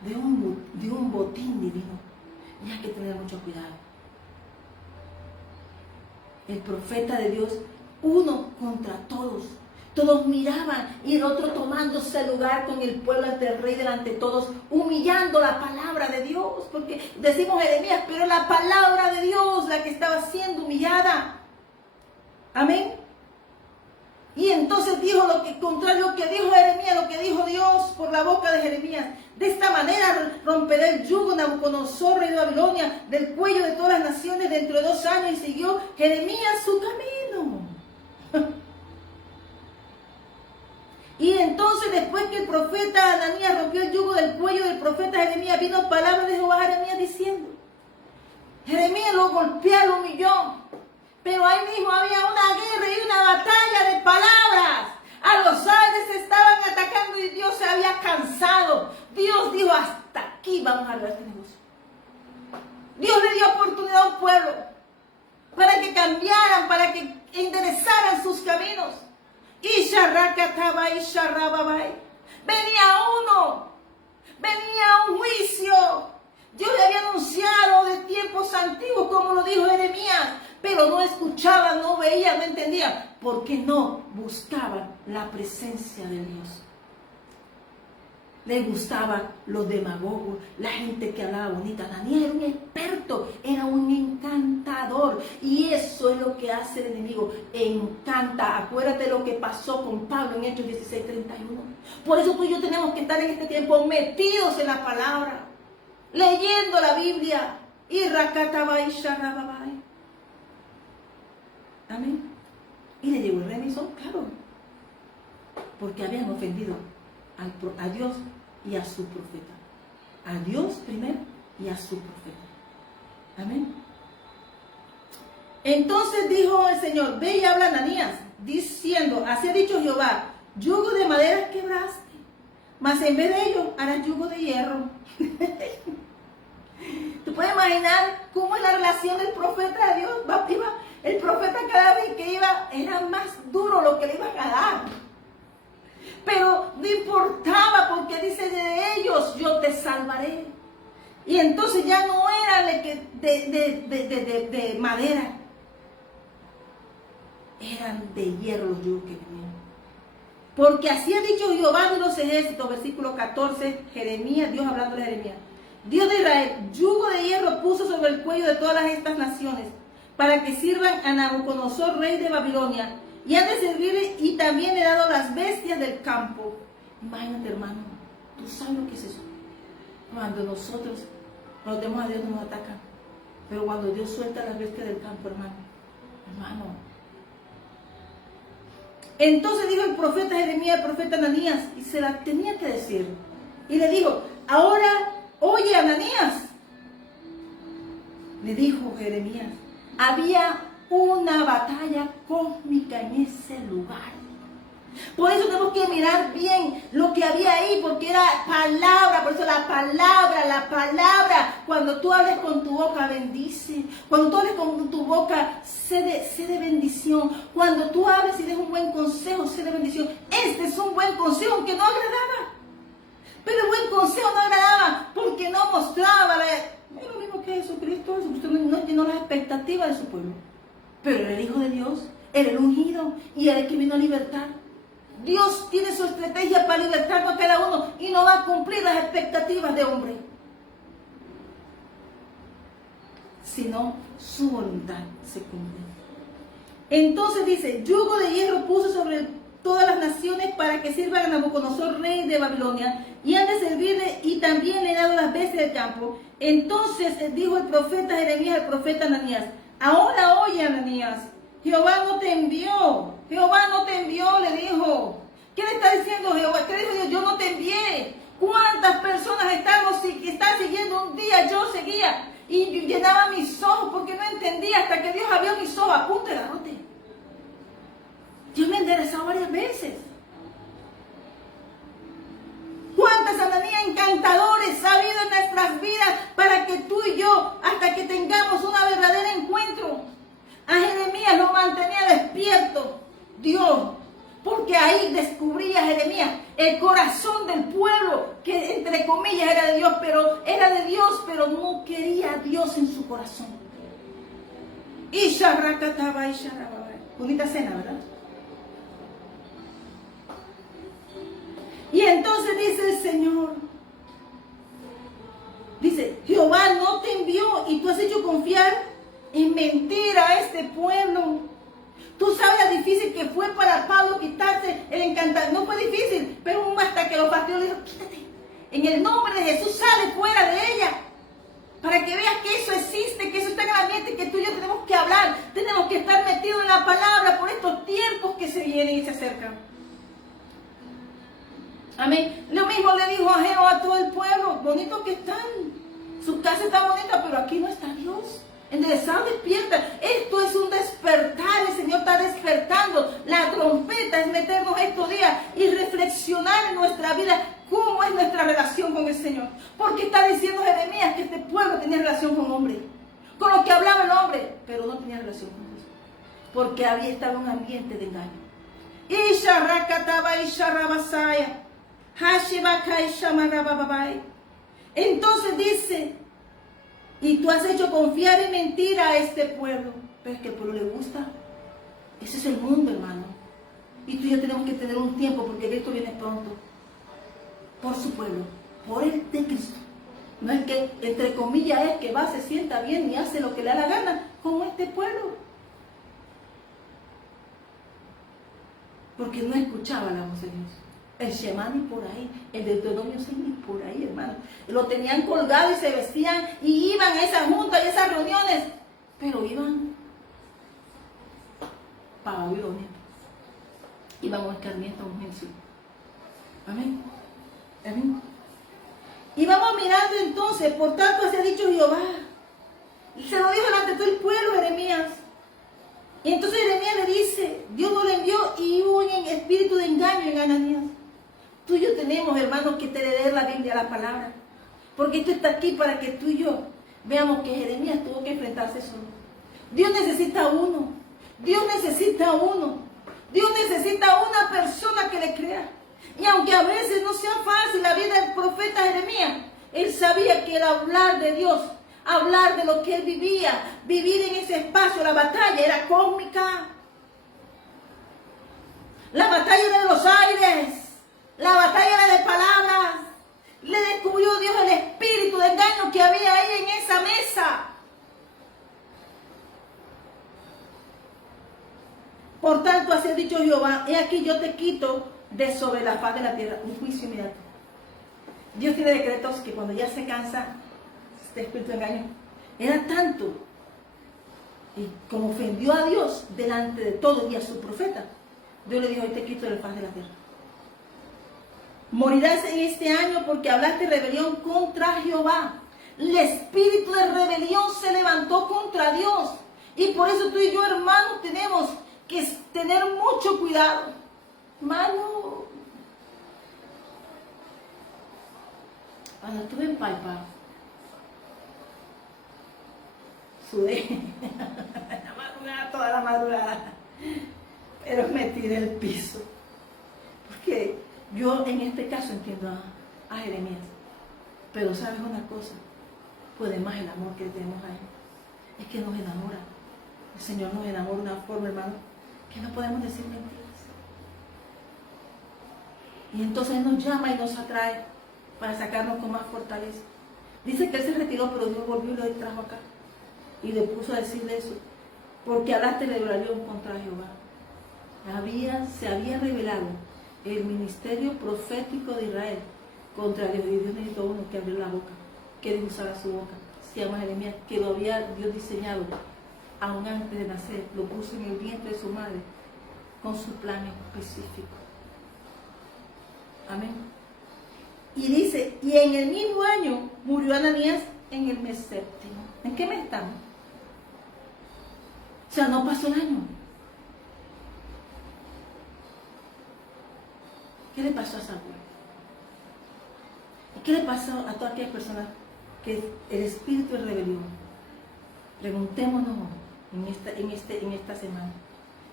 de un botín divino. Y hay que tener mucho cuidado. El profeta de Dios, uno contra todos. Todos miraban y el otro tomándose lugar con el pueblo ante el rey delante de todos, humillando la palabra de Dios. Porque decimos Jeremías, pero la palabra de Dios la que estaba siendo humillada. Amén. Y entonces dijo contrario a lo que dijo Jeremías, lo que dijo Dios por la boca de Jeremías. De esta manera romperé el yugo de Nabucodonosor, rey de Babilonia, del cuello de todas las naciones dentro de 2 años. Y siguió Jeremías su camino. Y entonces después que el profeta Ananías rompió el yugo del cuello del profeta Jeremías, vino palabra de Jehová a Jeremías diciendo. Jeremías lo golpeó, lo humilló. Pero ahí mismo había una guerra y una batalla de palabras. A los aires se estaban atacando y Dios se había cansado. Dios dijo, hasta aquí vamos a arreglar este negocio. Dios le dio oportunidad a un pueblo para que cambiaran, para que enderezaran sus caminos. Y Sharrakataba y Sharrababai. Venía un juicio. Dios le había anunciado de tiempos antiguos, como lo dijo Jeremías, pero no escuchaban, no veían, no entendían, porque no buscaban la presencia de Dios. Les gustaban los demagogos, la gente que hablaba bonita. Ananías era un experto, era un encantador. Y eso es lo que hace el enemigo, encanta. Acuérdate lo que pasó con Pablo en Hechos 16:31. Por eso tú y yo tenemos que estar en este tiempo metidos en la palabra, leyendo la Biblia. Y Rakatabai Sharrababai. Amén. Y le llegó el remisor, claro, porque habían ofendido a Dios y a su profeta. A Dios primero y a su profeta. Amén. Entonces dijo el Señor, ve y habla a Ananías, diciendo, así ha dicho Jehová, yugo de madera quebraste, mas en vez de ello harás yugo de hierro. ¿Tú puedes imaginar cómo es la relación del profeta de Dios? El profeta cada vez que iba era más duro lo que le iban a dar. Pero no importaba porque dice de ellos yo te salvaré. Y entonces ya no era de madera. Eran de hierro los yugos que venían. Porque así ha dicho Jehová de los ejércitos, versículo 14, Jeremías, Dios hablando de Jeremías. Dios de Israel, yugo de hierro puso sobre el cuello de todas estas naciones, para que sirvan a Nabucodonosor, rey de Babilonia, y han de servirle, y también le he dado las bestias del campo. Imagínate, hermano, tú sabes lo que es eso. Cuando tenemos a Dios nos atacan, pero cuando Dios suelta las bestias del campo, hermano, Hermano. Entonces dijo el profeta Jeremías, el profeta Ananías, y se la tenía que decir. Y le dijo, ahora, oye Ananías. Le dijo Jeremías, había una batalla cósmica en ese lugar. Por eso tenemos que mirar bien lo que había ahí, porque era palabra. Por eso la palabra, cuando tú hables con tu boca, bendice. Cuando tú hables con tu boca, sé de bendición. Cuando tú hables y des un buen consejo, sé de bendición. Este es un buen consejo que no agradaba. Pero el buen consejo no agradaba porque no mostraba es lo mismo que Jesucristo. Jesucristo no llenó las expectativas de su pueblo. Pero era el Hijo de Dios, era el ungido y era el que vino a libertar. Dios tiene su estrategia para libertarnos a cada uno y no va a cumplir las expectativas de hombre, sino su voluntad se cumple. Entonces dice, yugo de hierro puso sobre todas las naciones para que sirvan a Nabucodonosor, rey de Babilonia, y han de servirle, y también le he dado las bestias del campo. Entonces dijo el profeta Jeremías al profeta Ananías, ahora oye Ananías, Jehová no te envió, le dijo. ¿Qué le está diciendo Jehová? ¿Qué dijo Dios? Yo no te envié. ¿Cuántas personas están siguiendo? Un día yo seguía y llenaba mis ojos porque no entendía hasta que Dios abrió mis ojos a punto de garrote. Dios me ha enderezado varias veces. ¿Cuántas Ananías encantadores ha habido en nuestras vidas para que tú y yo, hasta que tengamos un verdadero encuentro? A Jeremías lo mantenía despierto Dios, porque ahí descubría Jeremías el corazón del pueblo, que entre comillas era de Dios, pero no quería a Dios en su corazón. Y bonita cena, ¿verdad? Y entonces dice el Señor, dice, Jehová no te envió y tú has hecho confiar en mentira a este pueblo. Tú sabes lo difícil que fue para Pablo quitarse el encantamiento. No fue difícil, pero hasta que los partidos le dijeron, quítate. En el nombre de Jesús, sale fuera de ella. Para que veas que eso existe, que eso está en el ambiente, que tú y yo tenemos que hablar. Tenemos que estar metidos en la palabra por estos tiempos que se vienen y se acercan. Amén. Lo mismo le dijo a Jehová a todo el pueblo. Bonito que están. Su casa está bonita, pero aquí no está Dios. Enderezado, despierta. Esto es un despertar. El Señor está despertando. La trompeta es meternos estos días y reflexionar en nuestra vida cómo es nuestra relación con el Señor. Porque está diciendo Jeremías que este pueblo tenía relación con hombre, con lo que hablaba el hombre, pero no tenía relación con Dios, porque había estado en un ambiente de engaño. Entonces dice, y tú has hecho confiar en mentira a este pueblo. Pero es que al pueblo le gusta. Ese es el mundo, hermano. Y tú y yo tenemos que tener un tiempo, porque Cristo viene pronto. Por su pueblo, por el de Cristo. No es que, entre comillas, es que va, se sienta bien y hace lo que le da la gana, como este pueblo. Porque no escuchaba la voz de Dios. El Shemani por ahí, el Deuteronomio 6 por ahí, hermano. Lo tenían colgado y se vestían y iban a esas juntas y esas reuniones, pero iban para Babilonia. Iban a un escarmiento, a un juicio. Amén. Amén. Y vamos mirando entonces, por tanto se ha dicho Jehová. Y se lo dijo delante de todo el pueblo, Jeremías. Y entonces Jeremías le dice, Dios no le envió y hubo un espíritu de engaño en Ananías. Tú y yo tenemos, hermanos, que leer la Biblia, la palabra. Porque esto está aquí para que tú y yo veamos que Jeremías tuvo que enfrentarse solo. Dios necesita uno. Dios necesita uno. Dios necesita una persona que le crea. Y aunque a veces no sea fácil la vida del profeta Jeremías, él sabía que era hablar de Dios, hablar de lo que él vivía, vivir en ese espacio. La batalla era cósmica. La batalla era de los aires. La batalla era de palabras. Le descubrió Dios el espíritu de engaño que había ahí en esa mesa. Por tanto, así ha dicho Jehová, he aquí yo te quito de sobre la faz de la tierra un juicio inmediato. Dios tiene decretos que cuando ya se cansa este espíritu de engaño, era tanto Y como ofendió a Dios delante de todo y a su profeta, Dios le dijo: hoy te quito de la faz de la tierra. Morirás en este año porque hablaste rebelión contra Jehová. El espíritu de rebelión se levantó contra Dios. Y por eso tú y yo, hermanos, tenemos que tener mucho cuidado. Hermano, cuando estuve en Paipa, sudé la madrugada, toda la madrugada, pero me tiré el piso. Porque yo en este caso entiendo a Jeremías, pero sabes una cosa, puede más el amor que tenemos a él, es que nos enamora. El Señor nos enamora de una forma, hermano, que no podemos decir mentiras. Y entonces Él nos llama y nos atrae para sacarnos con más fortaleza. Dice que Él se retiró, pero Dios volvió y lo trajo acá. Y le puso a decirle eso, porque hablaste de rebelión contra Jehová. Se había revelado el ministerio profético de Israel contra Dios. Y Dios necesitó uno que abrió la boca, que usara su boca. Se llama Jeremías, que lo había Dios diseñado aún antes de nacer. Lo puso en el vientre de su madre con su plan específico. Amén. Y dice, y en el mismo año murió Ananías en el mes séptimo. ¿En qué mes estamos? O sea, no pasó el año. ¿Qué le pasó a Samuel? ¿Y qué le pasó a todas aquellas personas que el espíritu de rebelión? Preguntémonos en esta semana.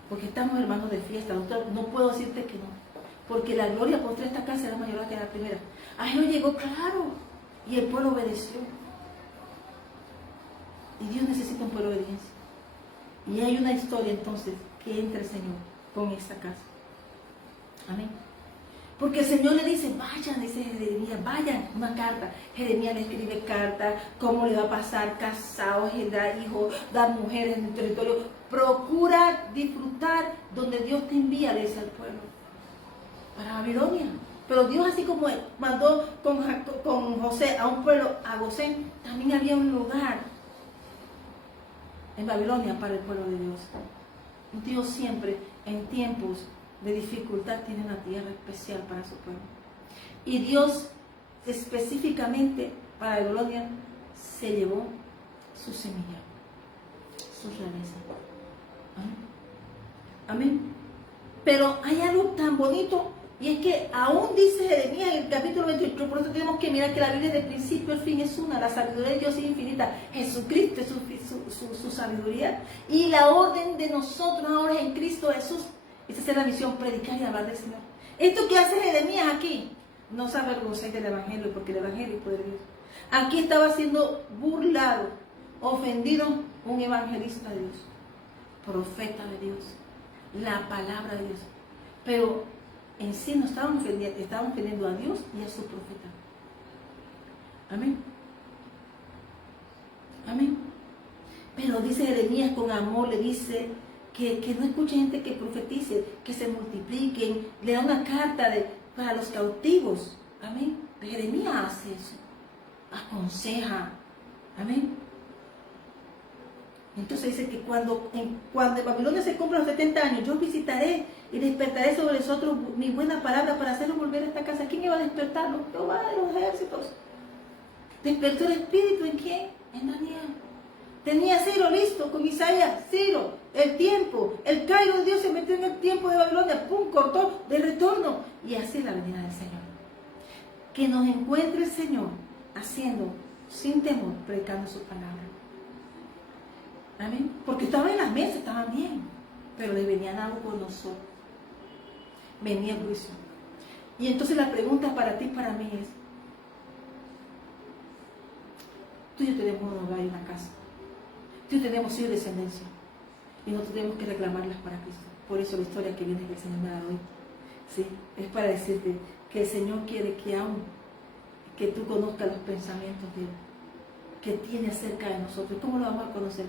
Porque estamos, hermanos, de fiesta. No puedo decirte que no. Porque la gloria por esta casa era mayor que la primera. A Jehová llegó, claro. Y el pueblo obedeció. Y Dios necesita un pueblo de obediencia. Y hay una historia entonces que entra el Señor con esta casa. Amén. Porque el Señor le dice, vayan, dice Jeremías, vayan, una carta. Jeremías le escribe carta, cómo le va a pasar, casados, dar hijos, dar mujeres en el territorio. Procura disfrutar donde Dios te envía, le dice al pueblo, para Babilonia. Pero Dios, así como mandó con José a un pueblo, a Gosén, también había un lugar en Babilonia para el pueblo de Dios. Dios siempre, en tiempos de dificultad, tiene una tierra especial para su pueblo. Y Dios específicamente para Babilonia se llevó su semilla, su realeza. Amén. Amén. Pero hay algo tan bonito, y es que aún dice Jeremías en el capítulo 28, por eso tenemos que mirar que la Biblia de principio al fin es una, la sabiduría de Dios es infinita, Jesucristo es su sabiduría, y la orden de nosotros ahora en Cristo Jesús es hacer la misión, predicar y hablar del Señor. Esto que hace Jeremías aquí, no se avergoncéis del Evangelio, porque el Evangelio es poder de Dios. Aquí estaba siendo burlado, ofendido un evangelista de Dios, profeta de Dios, la palabra de Dios. Pero en sí no estaban ofendiendo a Dios y a su profeta. Amén. Amén. Pero dice Jeremías con amor, le dice que no escuche gente que profetice, que se multipliquen, le da una carta para los cautivos. Amén. Jeremías hace eso, aconseja. Amén. Entonces dice que cuando en Babilonia se cumplan los 70 años, yo visitaré y despertaré sobre nosotros mi buena palabra para hacerlo volver a esta casa. ¿Quién iba a despertarlo? Jehová de los ejércitos. ¿Despertó el espíritu en quién? En Daniel. Tenía Ciro listo con Isaías. Ciro, el tiempo, el Cairo de Dios se metió en el tiempo de Babilonia, pum, cortó de retorno. Y así es la venida del Señor. Que nos encuentre el Señor haciendo, sin temor, predicando su palabra. Amén. Porque estaban en las mesas, estaban bien, pero le venían algo por nosotros. Venía el juicio. Y entonces la pregunta para ti y para mí es, tú y yo tenemos un hogar y una casa. Tú y yo tenemos hijos y descendencia. Y nosotros tenemos que reclamarlas para Cristo. Por eso la historia que viene que el Señor me ha dado hoy, ¿sí? Es para decirte que el Señor quiere que aún que tú conozcas los pensamientos de Él, que tiene acerca de nosotros. ¿Cómo lo vamos a conocer?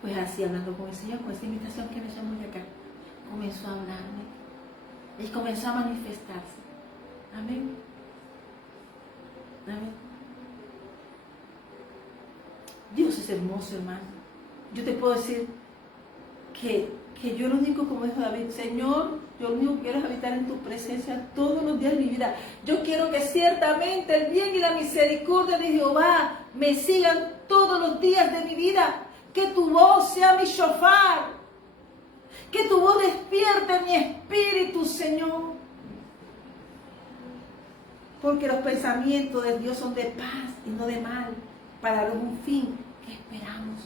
Pues así, hablando con el Señor, con esa invitación que me llamó de acá, comenzó a hablarme y comenzó a manifestarse. Amén. Amén. Dios es hermoso, hermano. Yo te puedo decir que yo lo único, como dijo David, Señor, yo lo único que quiero es habitar en tu presencia todos los días de mi vida. Yo quiero que ciertamente el bien y la misericordia de Jehová me sigan todos los días de mi vida. Que tu voz sea mi shofar. Que tu voz despierte mi espíritu, Señor. Porque los pensamientos de Dios son de paz y no de mal, para dar un fin que esperamos.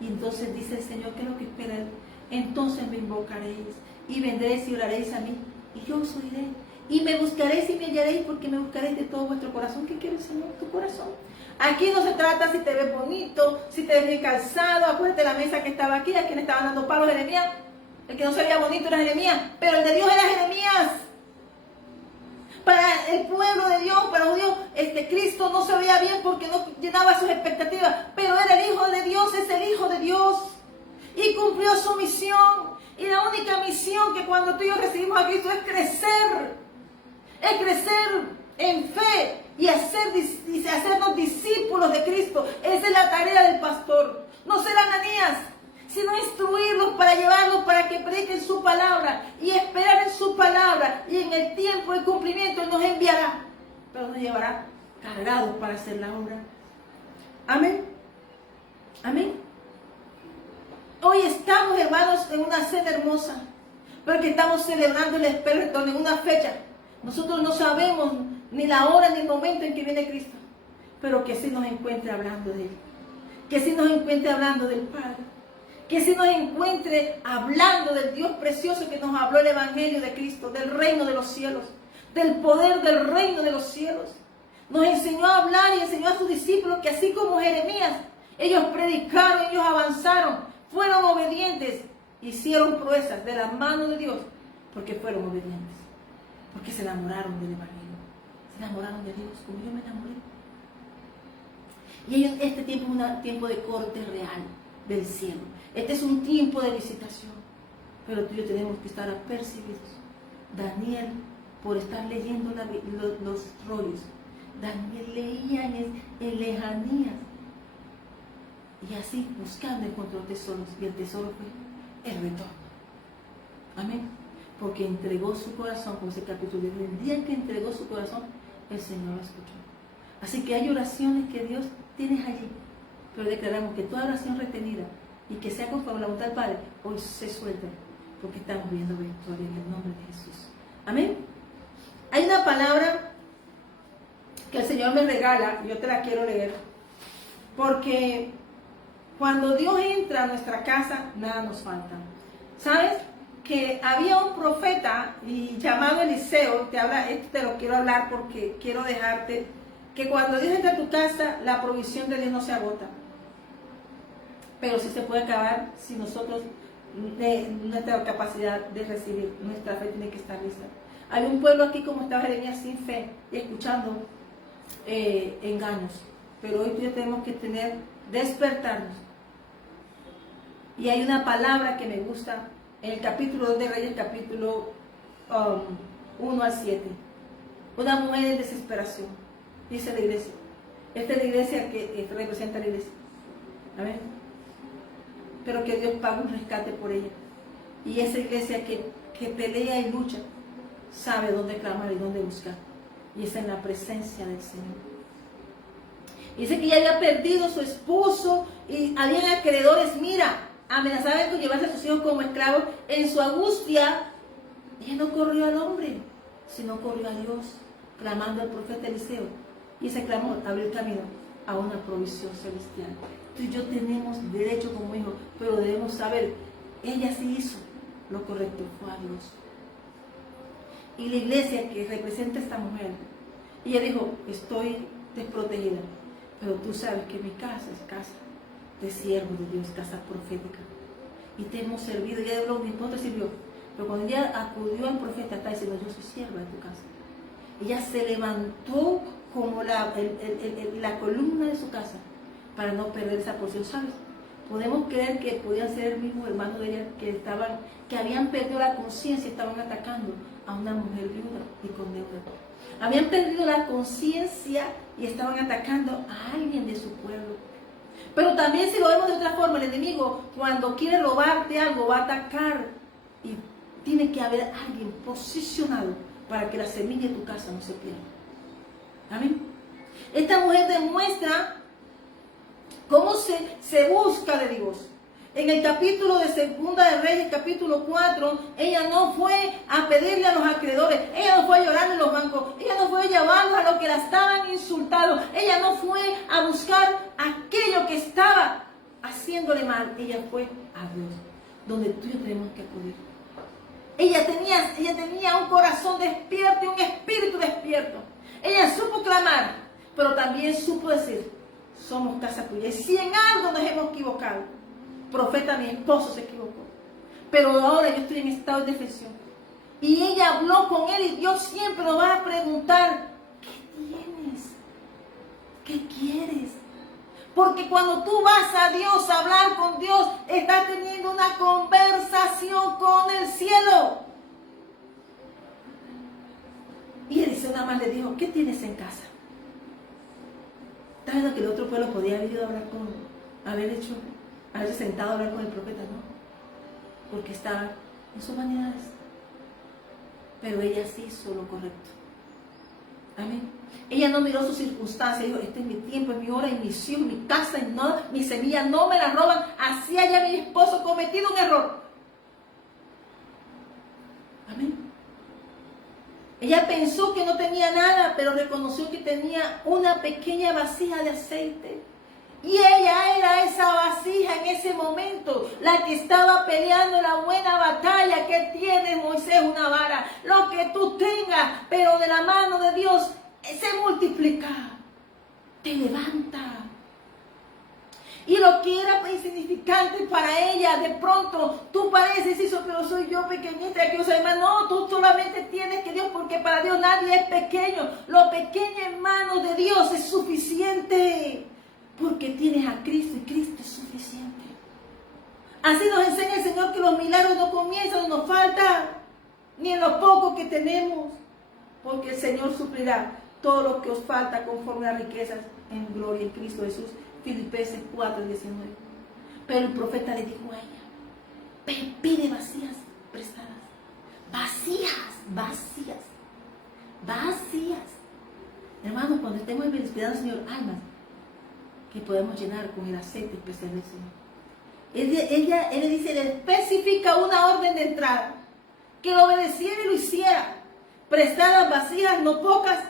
Y entonces dice el Señor, ¿qué es lo que espera Él? Entonces me invocaréis y vendréis y oraréis a mí y yo os oiré. Y me buscaréis y me hallaréis, porque me buscaréis de todo vuestro corazón. ¿Qué quiere el Señor? Tu corazón. Aquí no se trata si te ves bonito, si te ves bien calzado. Acuérdate de la mesa que estaba aquí, a quien estaban dando palos Jeremías. El que no se veía bonito era Jeremías, pero el de Dios era Jeremías. Para el pueblo de Dios, para los Dios, Cristo no se veía bien porque no llenaba sus expectativas, pero era el Hijo de Dios, es el Hijo de Dios. Y cumplió su misión. Y la única misión que cuando tú y yo recibimos a Cristo es crecer en fe y hacernos discípulos de Cristo. Esa es la tarea del pastor. No ser Ananías, sino instruirlos para llevarlos para que prediquen su palabra y esperar en su palabra. Y en el tiempo de cumplimiento Él nos enviará, pero nos llevará cargados para hacer la obra. Amén. Amén. Hoy estamos, hermanos, en una cena hermosa, porque estamos celebrando el retorno en una fecha. Nosotros no sabemos ni la hora ni el momento en que viene Cristo, pero que sí nos encuentre hablando de Él, que sí nos encuentre hablando del Padre, que sí nos encuentre hablando del Dios precioso que nos habló el Evangelio de Cristo, del reino de los cielos, del poder del reino de los cielos. Nos enseñó a hablar y enseñó a sus discípulos que así como Jeremías, ellos predicaron, ellos avanzaron, fueron obedientes, hicieron proezas de la mano de Dios, porque fueron obedientes, porque se enamoraron del Evangelio, se enamoraron de Dios, como yo me enamoré. Y este tiempo es un tiempo de corte real del cielo. Este es un tiempo de visitación, pero tú y yo tenemos que estar apercibidos. Daniel, por estar leyendo los rollos, Daniel leía en lejanías, y así buscando encontró tesoros, y el tesoro fue el retorno. Amén. Porque entregó su corazón, como ese capítulo dice, el día que entregó su corazón, el Señor lo escuchó. Así que hay oraciones que Dios tienes allí, pero declaramos que toda oración retenida y que sea conforme a la voluntad del Padre, hoy se suelta, porque estamos viendo victoria en el nombre de Jesús. Amén. Hay una palabra que el Señor me regala, y yo te la quiero leer, porque cuando Dios entra a nuestra casa, nada nos falta. ¿Sabes? Que había un profeta llamado Eliseo, esto te lo quiero hablar porque quiero dejarte, que cuando Dios entra a tu casa, la provisión de Dios no se agota. Pero sí se puede acabar si nosotros, nuestra capacidad de recibir, nuestra fe tiene que estar lista. Hay un pueblo aquí como estaba Jeremías sin fe y escuchando engaños. Pero hoy tú y yo tenemos que despertarnos. Y hay una palabra que me gusta en el capítulo 2 de Reyes, capítulo 1 al 7. Una mujer en desesperación, dice la iglesia. Esta es la iglesia que representa a la iglesia. Amén. Pero que Dios paga un rescate por ella. Y esa iglesia que pelea y lucha, sabe dónde clamar y dónde buscar. Y es en la presencia del Señor. Dice que ella había perdido a su esposo y habían acreedores, mira, amenazaban con llevarse a sus hijos como esclavos. En su angustia, ella no corrió al hombre, sino corrió a Dios, clamando al profeta Eliseo. Y ese clamor abrió el camino a una provisión celestial. Tú y yo tenemos derecho como hijos, pero debemos saber, ella sí hizo lo correcto, fue a Dios. Y la iglesia que representa a esta mujer, ella dijo, estoy desprotegida, pero tú sabes que mi casa es casa de siervo de Dios, casa profética. Y te hemos servido, ella de mi esposo te sirvió. Pero cuando ella acudió al profeta, está diciendo, yo soy sierva de tu casa. Ella se levantó como la columna de su casa para no perder esa porción, ¿sabes? Podemos creer que podían ser el mismo hermano de ella que habían perdido la conciencia y estaban atacando a una mujer viuda y con deuda. Habían perdido la conciencia y estaban atacando a alguien de su pueblo. Pero también si lo vemos de otra forma, el enemigo cuando quiere robarte algo va a atacar y tiene que haber alguien posicionado para que la semilla de tu casa no se pierda. Amén. Esta mujer demuestra cómo se busca de Dios. En el capítulo de Segunda de Reyes, capítulo 4, ella no fue a pedirle a los acreedores, ella no fue a llorar en los bancos, ella no fue a llamarlos a los que la estaban insultando, ella no fue a buscar aquello que estaba haciéndole mal, ella fue a Dios, donde tú y yo tenemos que acudir. Ella tenía un corazón despierto y un espíritu despierto. Ella supo clamar, pero también supo decir, somos casa tuya. Y si en algo nos hemos equivocado, profeta, mi esposo se equivocó, pero ahora yo estoy en estado de defensión. Y ella habló con él y Dios siempre nos va a preguntar, ¿qué tienes? ¿Qué quieres? Porque cuando tú vas a Dios a hablar con Dios, estás teniendo una conversación con el cielo. Y Eliseo nada más le dijo, ¿qué tienes en casa? ¿Estás viendo que el otro pueblo podía haber ido a hablar haberse sentado a hablar con el profeta? No, porque estaba en sus vanidades. Pero ella sí hizo lo correcto. Amén. Ella no miró sus circunstancias, dijo, este es mi tiempo, es mi hora, es mi misión, mi casa, no, mi semilla no me la roban, así haya mi esposo cometido un error. Amén. Ella pensó que no tenía nada, pero reconoció que tenía una pequeña vasija de aceite. Y ella era esa vasija en ese momento, la que estaba peleando la buena batalla que tiene Moisés, una vara. Lo que tú tengas, pero de la mano de Dios, se multiplica, te levanta. Y lo que era insignificante para ella, de pronto tú pareces eso, pero soy yo pequeñita, que no, tú solamente tienes que Dios, porque para Dios nadie es pequeño. Lo pequeño en manos de Dios es suficiente, porque tienes a Cristo y Cristo es suficiente. Así nos enseña el Señor que los milagros no comienzan, no nos falta, ni en lo poco que tenemos, porque el Señor suplirá todo lo que os falta conforme a las riquezas en gloria en Cristo Jesús. Filipenses 4:19. Pero el profeta le dijo a ella, pide vasijas prestadas. Vacías. Hermanos, cuando estemos inspirando al Señor, almas que podemos llenar con el aceite especial del Señor. Él le dice, le especifica una orden de entrada, que lo obedeciera y lo hiciera. Prestadas, vacías, no pocas.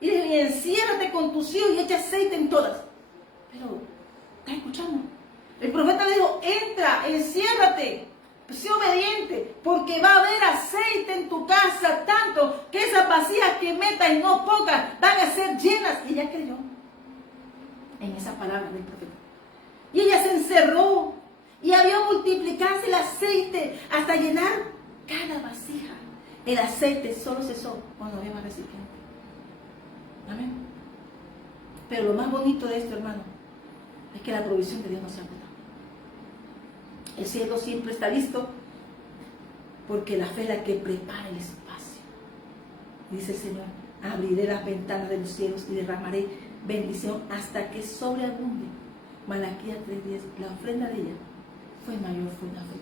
Y le dice, enciérrate con tus hijos y echa aceite en todas. Pero, ¿estás escuchando? El profeta le dijo, entra, enciérrate, sé obediente, porque va a haber aceite en tu casa, tanto que esas vasijas que metas y no pocas van a ser llenas. Y ella creyó en esa palabra del profeta. Y ella se encerró y había multiplicarse el aceite hasta llenar cada vasija. El aceite solo cesó cuando había más recipiente. Amén. Pero lo más bonito de esto, hermano, es que la provisión de Dios no se agota. El cielo siempre está listo, porque la fe es la que prepara el espacio. Dice el Señor, abriré las ventanas de los cielos y derramaré bendición hasta que sobreabunde. Malaquías 3:10. La ofrenda de ella fue mayor, fue una fe.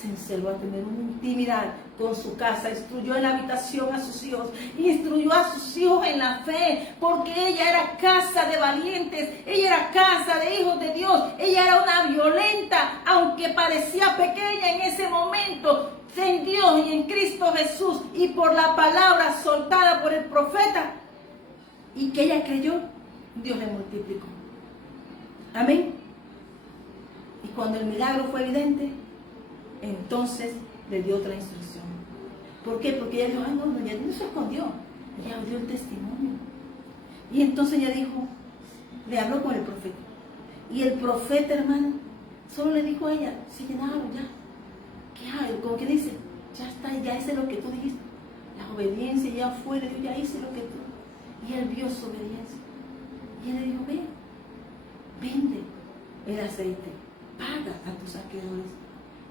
Se encerró a tener una intimidad con su casa, instruyó en la habitación a sus hijos, instruyó a sus hijos en la fe, porque ella era casa de valientes, ella era casa de hijos de Dios, ella era una violenta, aunque parecía pequeña en ese momento, en Dios y en Cristo Jesús, y por la palabra soltada por el profeta, y que ella creyó, Dios le multiplicó. Amén. Y cuando el milagro fue evidente, entonces le dio otra instrucción. ¿Por qué? Porque ella dijo, no, ella no se escondió, ella dio el testimonio. Y entonces ella dijo, le habló con el profeta. Y el profeta, hermano, solo le dijo a ella, se llenaron ya. ¿Qué hay? Como que dice, ya está, ya hice lo que tú dijiste. La obediencia ya fue, le dijo, ya hice lo que tú. Y él vio su obediencia. Y él le dijo, vende el aceite, paga a tus acreedores.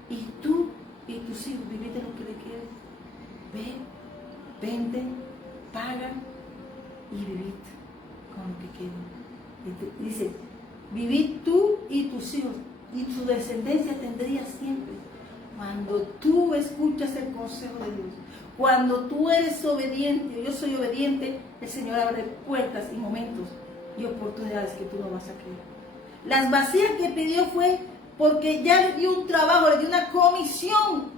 Y tú y tus hijos, vivid de lo que le quieres. Vende, paga y vivid con lo que quede. Y dice, Vivir tú y tus hijos, y tu descendencia tendría siempre. Cuando tú escuchas el consejo de Dios, cuando tú eres obediente, yo soy obediente, el Señor abre puertas y momentos y oportunidades que tú no vas a creer. Las vasijas que pidió fue porque ya le dio un trabajo, le dio una comisión.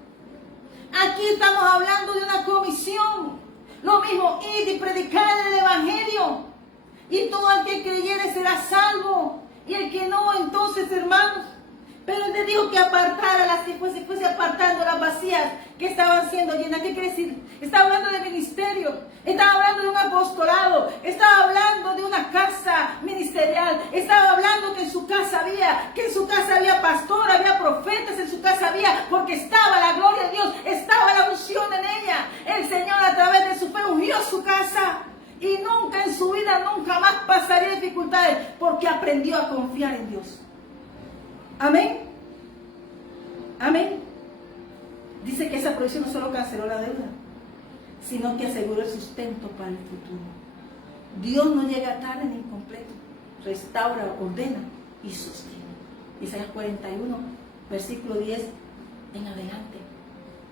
Aquí estamos hablando de una comisión. Lo mismo, ir y predicar el Evangelio. Y todo el que creyere será salvo. Y el que no, entonces, hermanos. Pero él le dijo que apartara las que fuese apartando las vacías que estaban siendo llenas. ¿Qué quiere decir? Estaba hablando de ministerio, estaba hablando de un apostolado, estaba hablando de una casa ministerial, estaba hablando que en su casa había pastor, había profetas, en su casa había, porque estaba la gloria de Dios, estaba la unción en ella. El Señor a través de su fe ungió su casa. Y nunca en su vida, nunca más pasaría dificultades, porque aprendió a confiar en Dios. Amén. Amén. Dice que esa provisión no solo canceló la deuda, sino que aseguró el sustento para el futuro. Dios no llega tarde ni incompleto. Restaura, ordena y sostiene. Isaías 41, versículo 10 en adelante.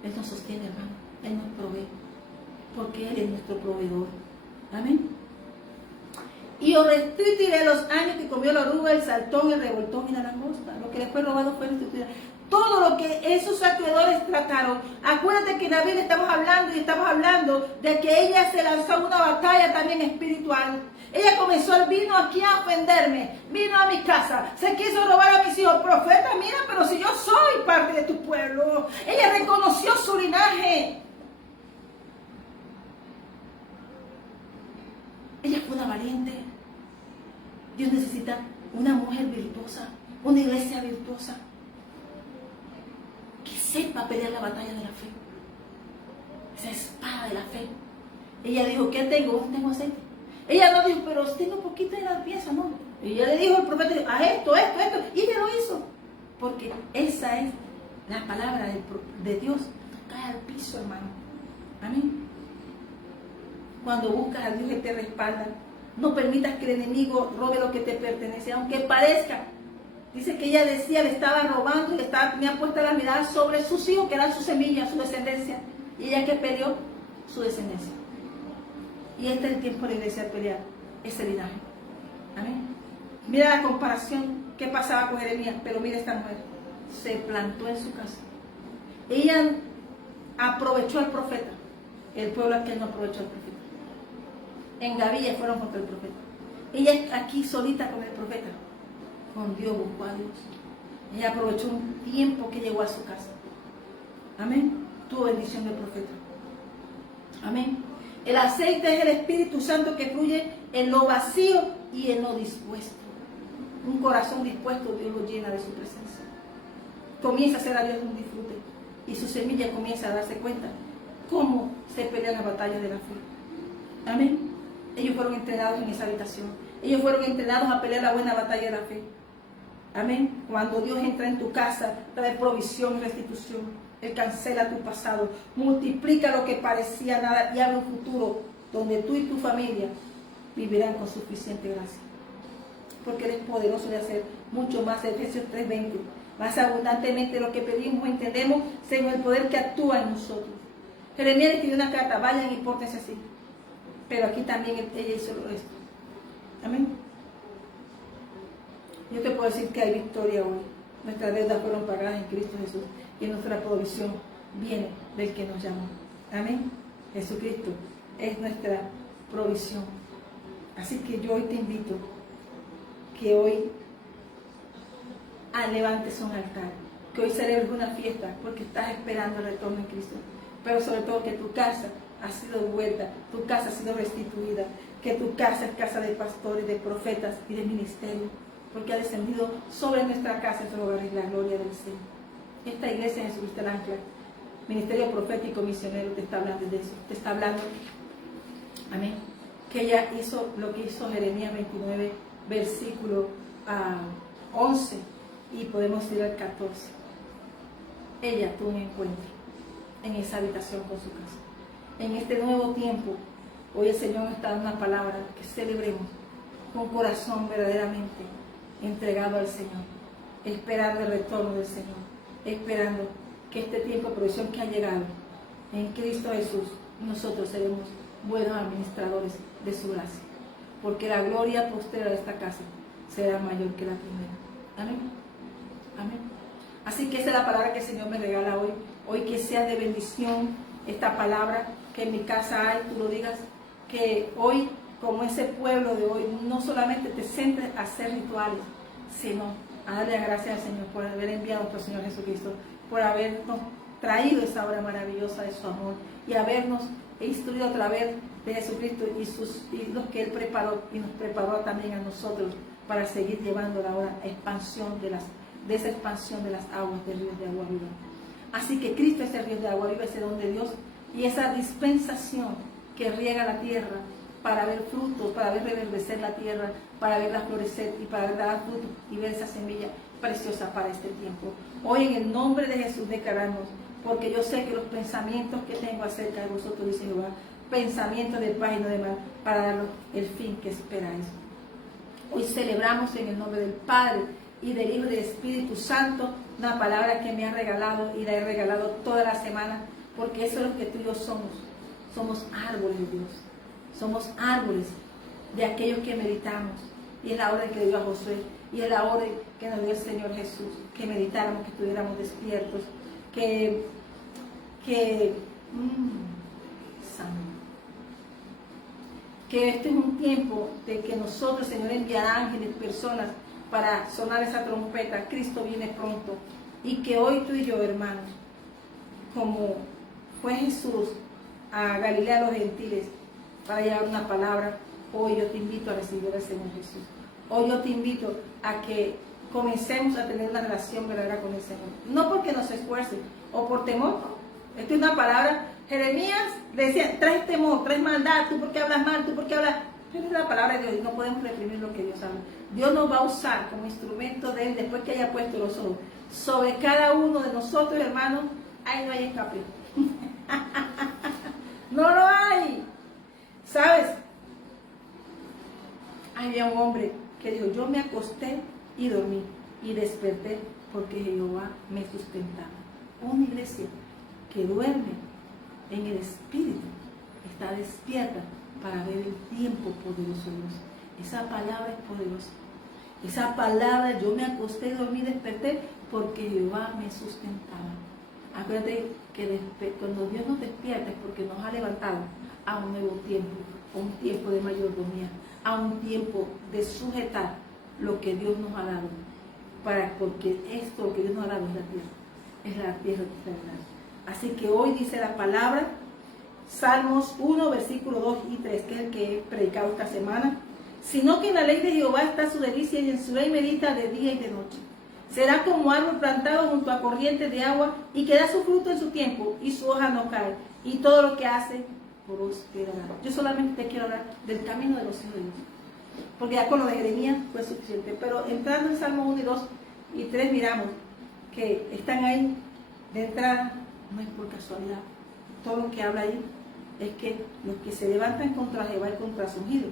Él nos sostiene, hermano. Él nos provee. Porque Él es nuestro proveedor. Amén. Y os restituiré los años que comió la oruga, el saltón, el revoltón y la langosta. Lo que les fue robado fue restituido. Todo lo que esos acreedores trataron. Acuérdate que David estamos hablando de que ella se lanzó a una batalla también espiritual. Ella vino aquí a ofenderme, vino a mi casa, se quiso robar a mis hijos. Profeta, mira, pero si yo soy parte de tu pueblo. Ella reconoció su linaje. Ella fue una valiente. Dios necesita una mujer virtuosa, una iglesia virtuosa, que sepa pelear la batalla de la fe, esa espada de la fe. Ella dijo, ¿qué tengo? Tengo aceite. Ella no dijo, pero tengo un poquito de la pieza, no. Ella le dijo al profeta, haz esto, y ella lo hizo, porque esa es la palabra de Dios. Cae al piso, hermano. Amén. Cuando buscas a Dios que te respalda, no permitas que el enemigo robe lo que te pertenece, aunque parezca. Dice que ella decía, le estaba robando y tenía puesta la mirada sobre sus hijos, que eran su semilla, su descendencia. Y ella que peleó su descendencia. Y este es el tiempo de la iglesia de pelear ese linaje. Amén. Mira la comparación que pasaba con Jeremías, pero mira esta mujer. Se plantó en su casa. Ella aprovechó al profeta. El pueblo aquel no aprovechó al profeta. En Gavilla fueron contra el profeta. Ella aquí solita con el profeta. Con Dios buscó a Dios. Ella aprovechó un tiempo que llegó a su casa. Amén. Tuvo bendición del profeta. Amén. El aceite es el Espíritu Santo que fluye en lo vacío y en lo dispuesto. Un corazón dispuesto, Dios lo llena de su presencia. Comienza a hacer a Dios un disfrute. Y su semilla comienza a darse cuenta cómo se pelean las batallas de la fe. Amén. Ellos fueron entrenados en esa habitación. Ellos fueron entrenados a pelear la buena batalla de la fe. Amén. Cuando Dios entra en tu casa, trae provisión y restitución. Él cancela tu pasado, multiplica lo que parecía nada y abre un futuro donde tú y tu familia vivirán con suficiente gracia. Porque Él es poderoso de hacer mucho más, Efesios 3:20, más abundantemente de lo que pedimos o entendemos, según el poder que actúa en nosotros. Jeremías escribió una carta, vayan y pórtense así. Pero aquí también ella hizo esto. Amén. Yo te puedo decir que hay victoria hoy. Nuestras deudas fueron pagadas en Cristo Jesús. Y nuestra provisión viene del que nos llamó. Amén. Jesucristo es nuestra provisión. Así que yo hoy te invito que hoy levantes un altar. Que hoy celebres una fiesta porque estás esperando el retorno de Cristo. Pero sobre todo que tu casa ha sido vuelta, tu casa ha sido restituida, que tu casa es casa de pastores, de profetas y de ministerio, porque ha descendido sobre nuestra casa en hogar la gloria del Señor. Esta iglesia en Jesucristo el Ancla, ministerio profético misionero, te está hablando de eso, te está hablando, amén, que ella hizo lo que hizo Jeremías 29, versículo 11, y podemos ir al 14. Ella tuvo un encuentro en esa habitación con su casa. En este nuevo tiempo, hoy el Señor nos está dando una palabra que celebremos con corazón verdaderamente entregado al Señor, esperando el retorno del Señor, esperando que este tiempo de provisión que ha llegado en Cristo Jesús, nosotros seremos buenos administradores de su gracia, porque la gloria postera de esta casa será mayor que la primera. Amén. Amén. Así que esa es la palabra que el Señor me regala hoy. Hoy que sea de bendición esta palabra, que en mi casa hay, tú lo digas, que hoy, como ese pueblo de hoy, no solamente te centres a hacer rituales, sino a darle gracias al Señor por haber enviado a nuestro Señor Jesucristo, por habernos traído esa obra maravillosa de su amor y habernos instruido a través de Jesucristo y los que Él preparó y nos preparó también a nosotros para seguir llevando la hora expansión de esa expansión de las aguas del río de agua viva. Así que Cristo es el río de agua viva, ese don de Dios y esa dispensación que riega la tierra para ver frutos, para ver reverdecer la tierra, para verla florecer y para dar frutos y ver esa semilla preciosa para este tiempo. Hoy en el nombre de Jesús declaramos, porque yo sé que los pensamientos que tengo acerca de vosotros, dice Jehová, pensamientos de paz y no de mal, para daros el fin que esperáis. Hoy celebramos en el nombre del Padre y del Hijo y del Espíritu Santo una palabra que me ha regalado y la he regalado toda la semana, porque eso es lo que tú y yo somos. Somos árboles de Dios. Somos árboles de aquellos que meditamos. Y es la orden que dio a Josué. Y es la orden que nos dio el Señor Jesús. Que meditáramos, que estuviéramos despiertos. Que este es un tiempo de que nosotros, Señor, enviará ángeles, personas para sonar esa trompeta. Cristo viene pronto. Y que hoy tú y yo, hermanos, como fue Jesús a Galilea, a los gentiles, para llevar una palabra, hoy yo te invito a recibir al Señor Jesús. Hoy yo te invito a que comencemos a tener una relación verdadera con el Señor. No porque nos esfuerce o por temor. Esta es una palabra. Jeremías decía, traes temor, traes maldad, tú por qué hablas mal, tú por qué hablas. Pero es la palabra de Dios y no podemos reprimir lo que Dios habla. Dios nos va a usar como instrumento de Él después que haya puesto los ojos sobre cada uno de nosotros, hermanos. Ahí no hay escape. No lo hay. ¿Sabes? Había un hombre que dijo, yo me acosté y dormí y desperté porque Jehová me sustentaba. Una iglesia que duerme en el espíritu está despierta para ver el tiempo poderoso de Dios. Esa palabra es poderosa. Esa palabra, yo me acosté y dormí y desperté porque Jehová me sustentaba. Acuérdate que cuando Dios nos despierta es porque nos ha levantado a un nuevo tiempo, a un tiempo de mayordomía, a un tiempo de sujetar lo que Dios nos ha dado, porque esto lo que Dios nos ha dado es la tierra terrenal. Así que hoy dice la palabra, Salmos 1, versículo 2 y 3, que es el que he predicado esta semana, sino que en la ley de Jehová está su delicia y en su ley medita de día y de noche. Será como árbol plantado junto a corrientes de agua y que da su fruto en su tiempo y su hoja no cae y todo lo que hace prosperará. Yo solamente te quiero hablar del camino de los hijos de Dios, porque ya con lo de Jeremías fue suficiente, pero entrando en Salmo 1 y 2 y 3 miramos que están ahí de entrada, no es por casualidad. Todo lo que habla ahí es que los que se levantan contra Jehová y contra su ungido,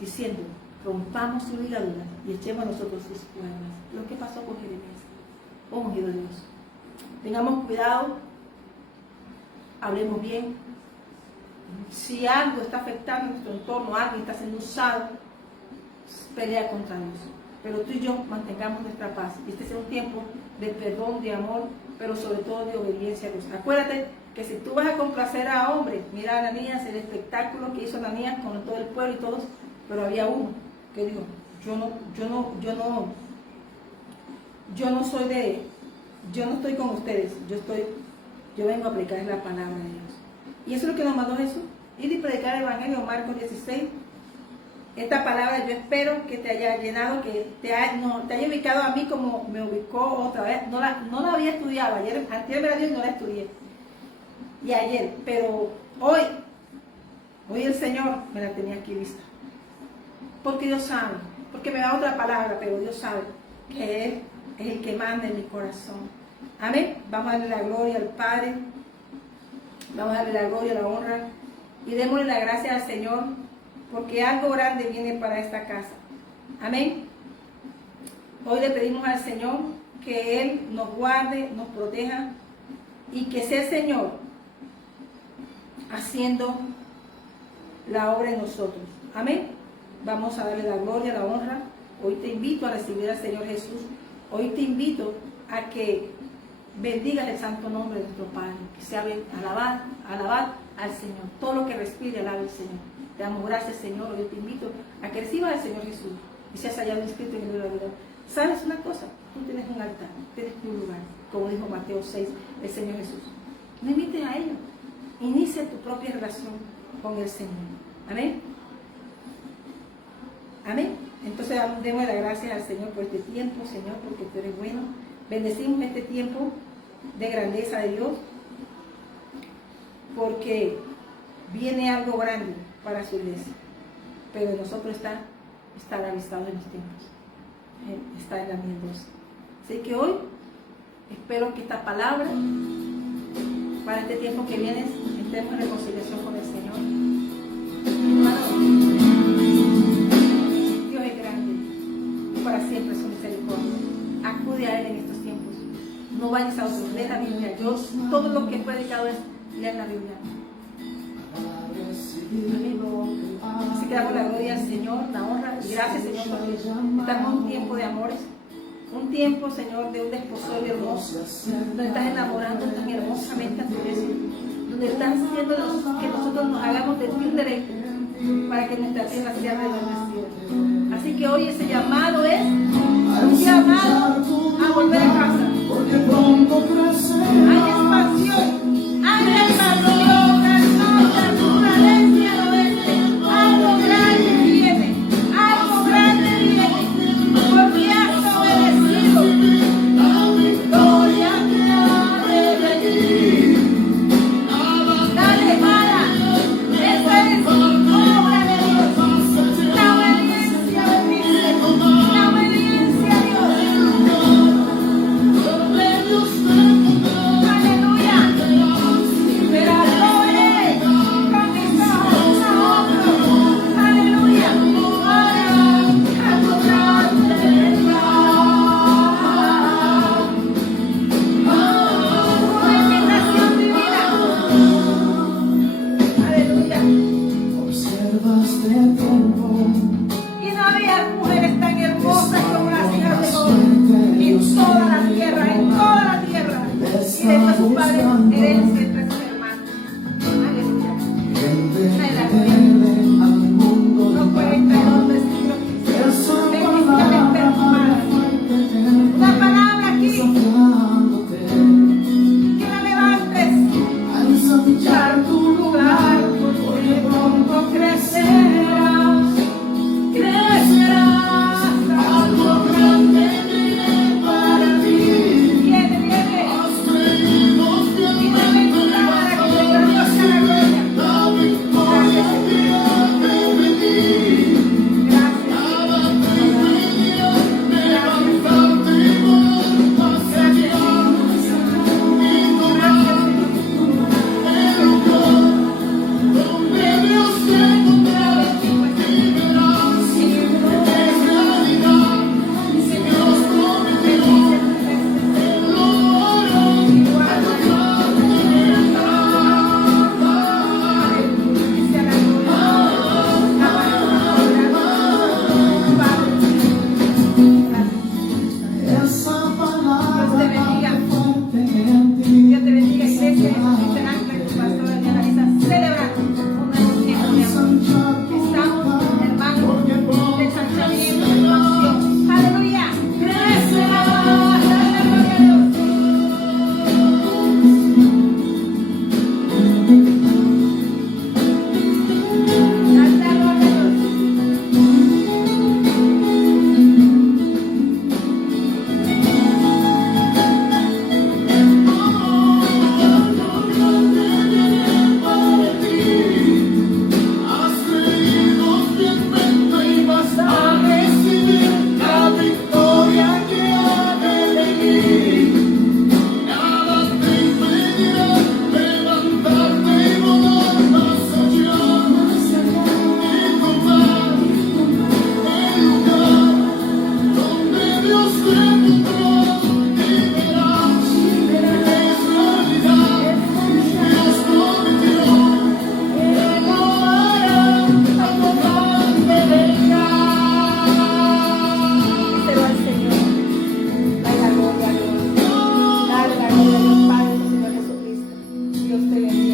diciendo, rompamos su ligadura y echemos a nosotros sus cuerdas. Lo que pasó con Jeremías, ungido de Dios. Tengamos cuidado, hablemos bien. Si algo está afectando nuestro entorno, algo está siendo usado, pelea contra Dios. Pero tú y yo mantengamos nuestra paz. Y este sea un tiempo de perdón, de amor, pero sobre todo de obediencia a Dios. Acuérdate que si tú vas a complacer a hombres, mira a Ananías, el espectáculo que hizo Ananías con todo el pueblo y todos, pero había uno que dijo, yo no estoy con ustedes, yo vengo a aplicar la palabra de Dios. Y eso es lo que nos mandó Jesús, ir y predicar el Evangelio, Marcos 16. Esta palabra yo espero que te haya llenado, que te haya ubicado a mí como me ubicó otra vez. No la había estudiado, antes me la dio y no la estudié. Y ayer, pero hoy el Señor me la tenía aquí lista. Porque Dios sabe, porque me da otra palabra, pero Dios sabe que Él es el que manda en mi corazón. Amén. Vamos a darle la gloria al Padre, vamos a darle la gloria, la honra y démosle la gracia al Señor, porque algo grande viene para esta casa. Amén. Hoy le pedimos al Señor que Él nos guarde, nos proteja y que sea el Señor haciendo la obra en nosotros. Amén. Vamos a darle la gloria, la honra. Hoy te invito a recibir al Señor Jesús. Hoy te invito a que bendigas el santo nombre de nuestro Padre. Que sea alabad al Señor. Todo lo que respire, alabe al Señor. Te damos gracias, Señor. Hoy te invito a que recibas al Señor Jesús y seas hallado inscrito en el libro de la vida. ¿Sabes una cosa? Tú tienes un altar, tienes un lugar, como dijo Mateo 6, el Señor Jesús. No imites a ellos. Inicia tu propia relación con el Señor. Amén. Amén. Entonces demos las gracias al Señor por este tiempo, Señor, porque tú eres bueno. Bendecimos este tiempo de grandeza de Dios, porque viene algo grande para su iglesia, pero en nosotros está avistado en los tiempos. Está en la 1012. Así que hoy espero que esta palabra para este tiempo que viene estemos en reconciliación con el Señor. Dios es grande y para siempre su misericordia. Acude a Él en estos tiempos. No vayas a otros. Lee la Biblia. Yo todo lo que he predicado es leer la Biblia. Así que damos la gloria al Señor, la honra y gracias, Señor, porque estamos en un tiempo de amores, un tiempo, Señor, de un desposorio hermoso, donde estás enamorando tan hermosamente a tu iglesia, donde estás haciendo que nosotros nos hagamos de ti un derecho para que nuestra tierra sea bendecida. Así que hoy ese llamado es un llamado a volver a casa. Hay expansión, hay expansión. Aleluya. nombre de Dios Padre, Señor Jesucristo. Dios te bendiga.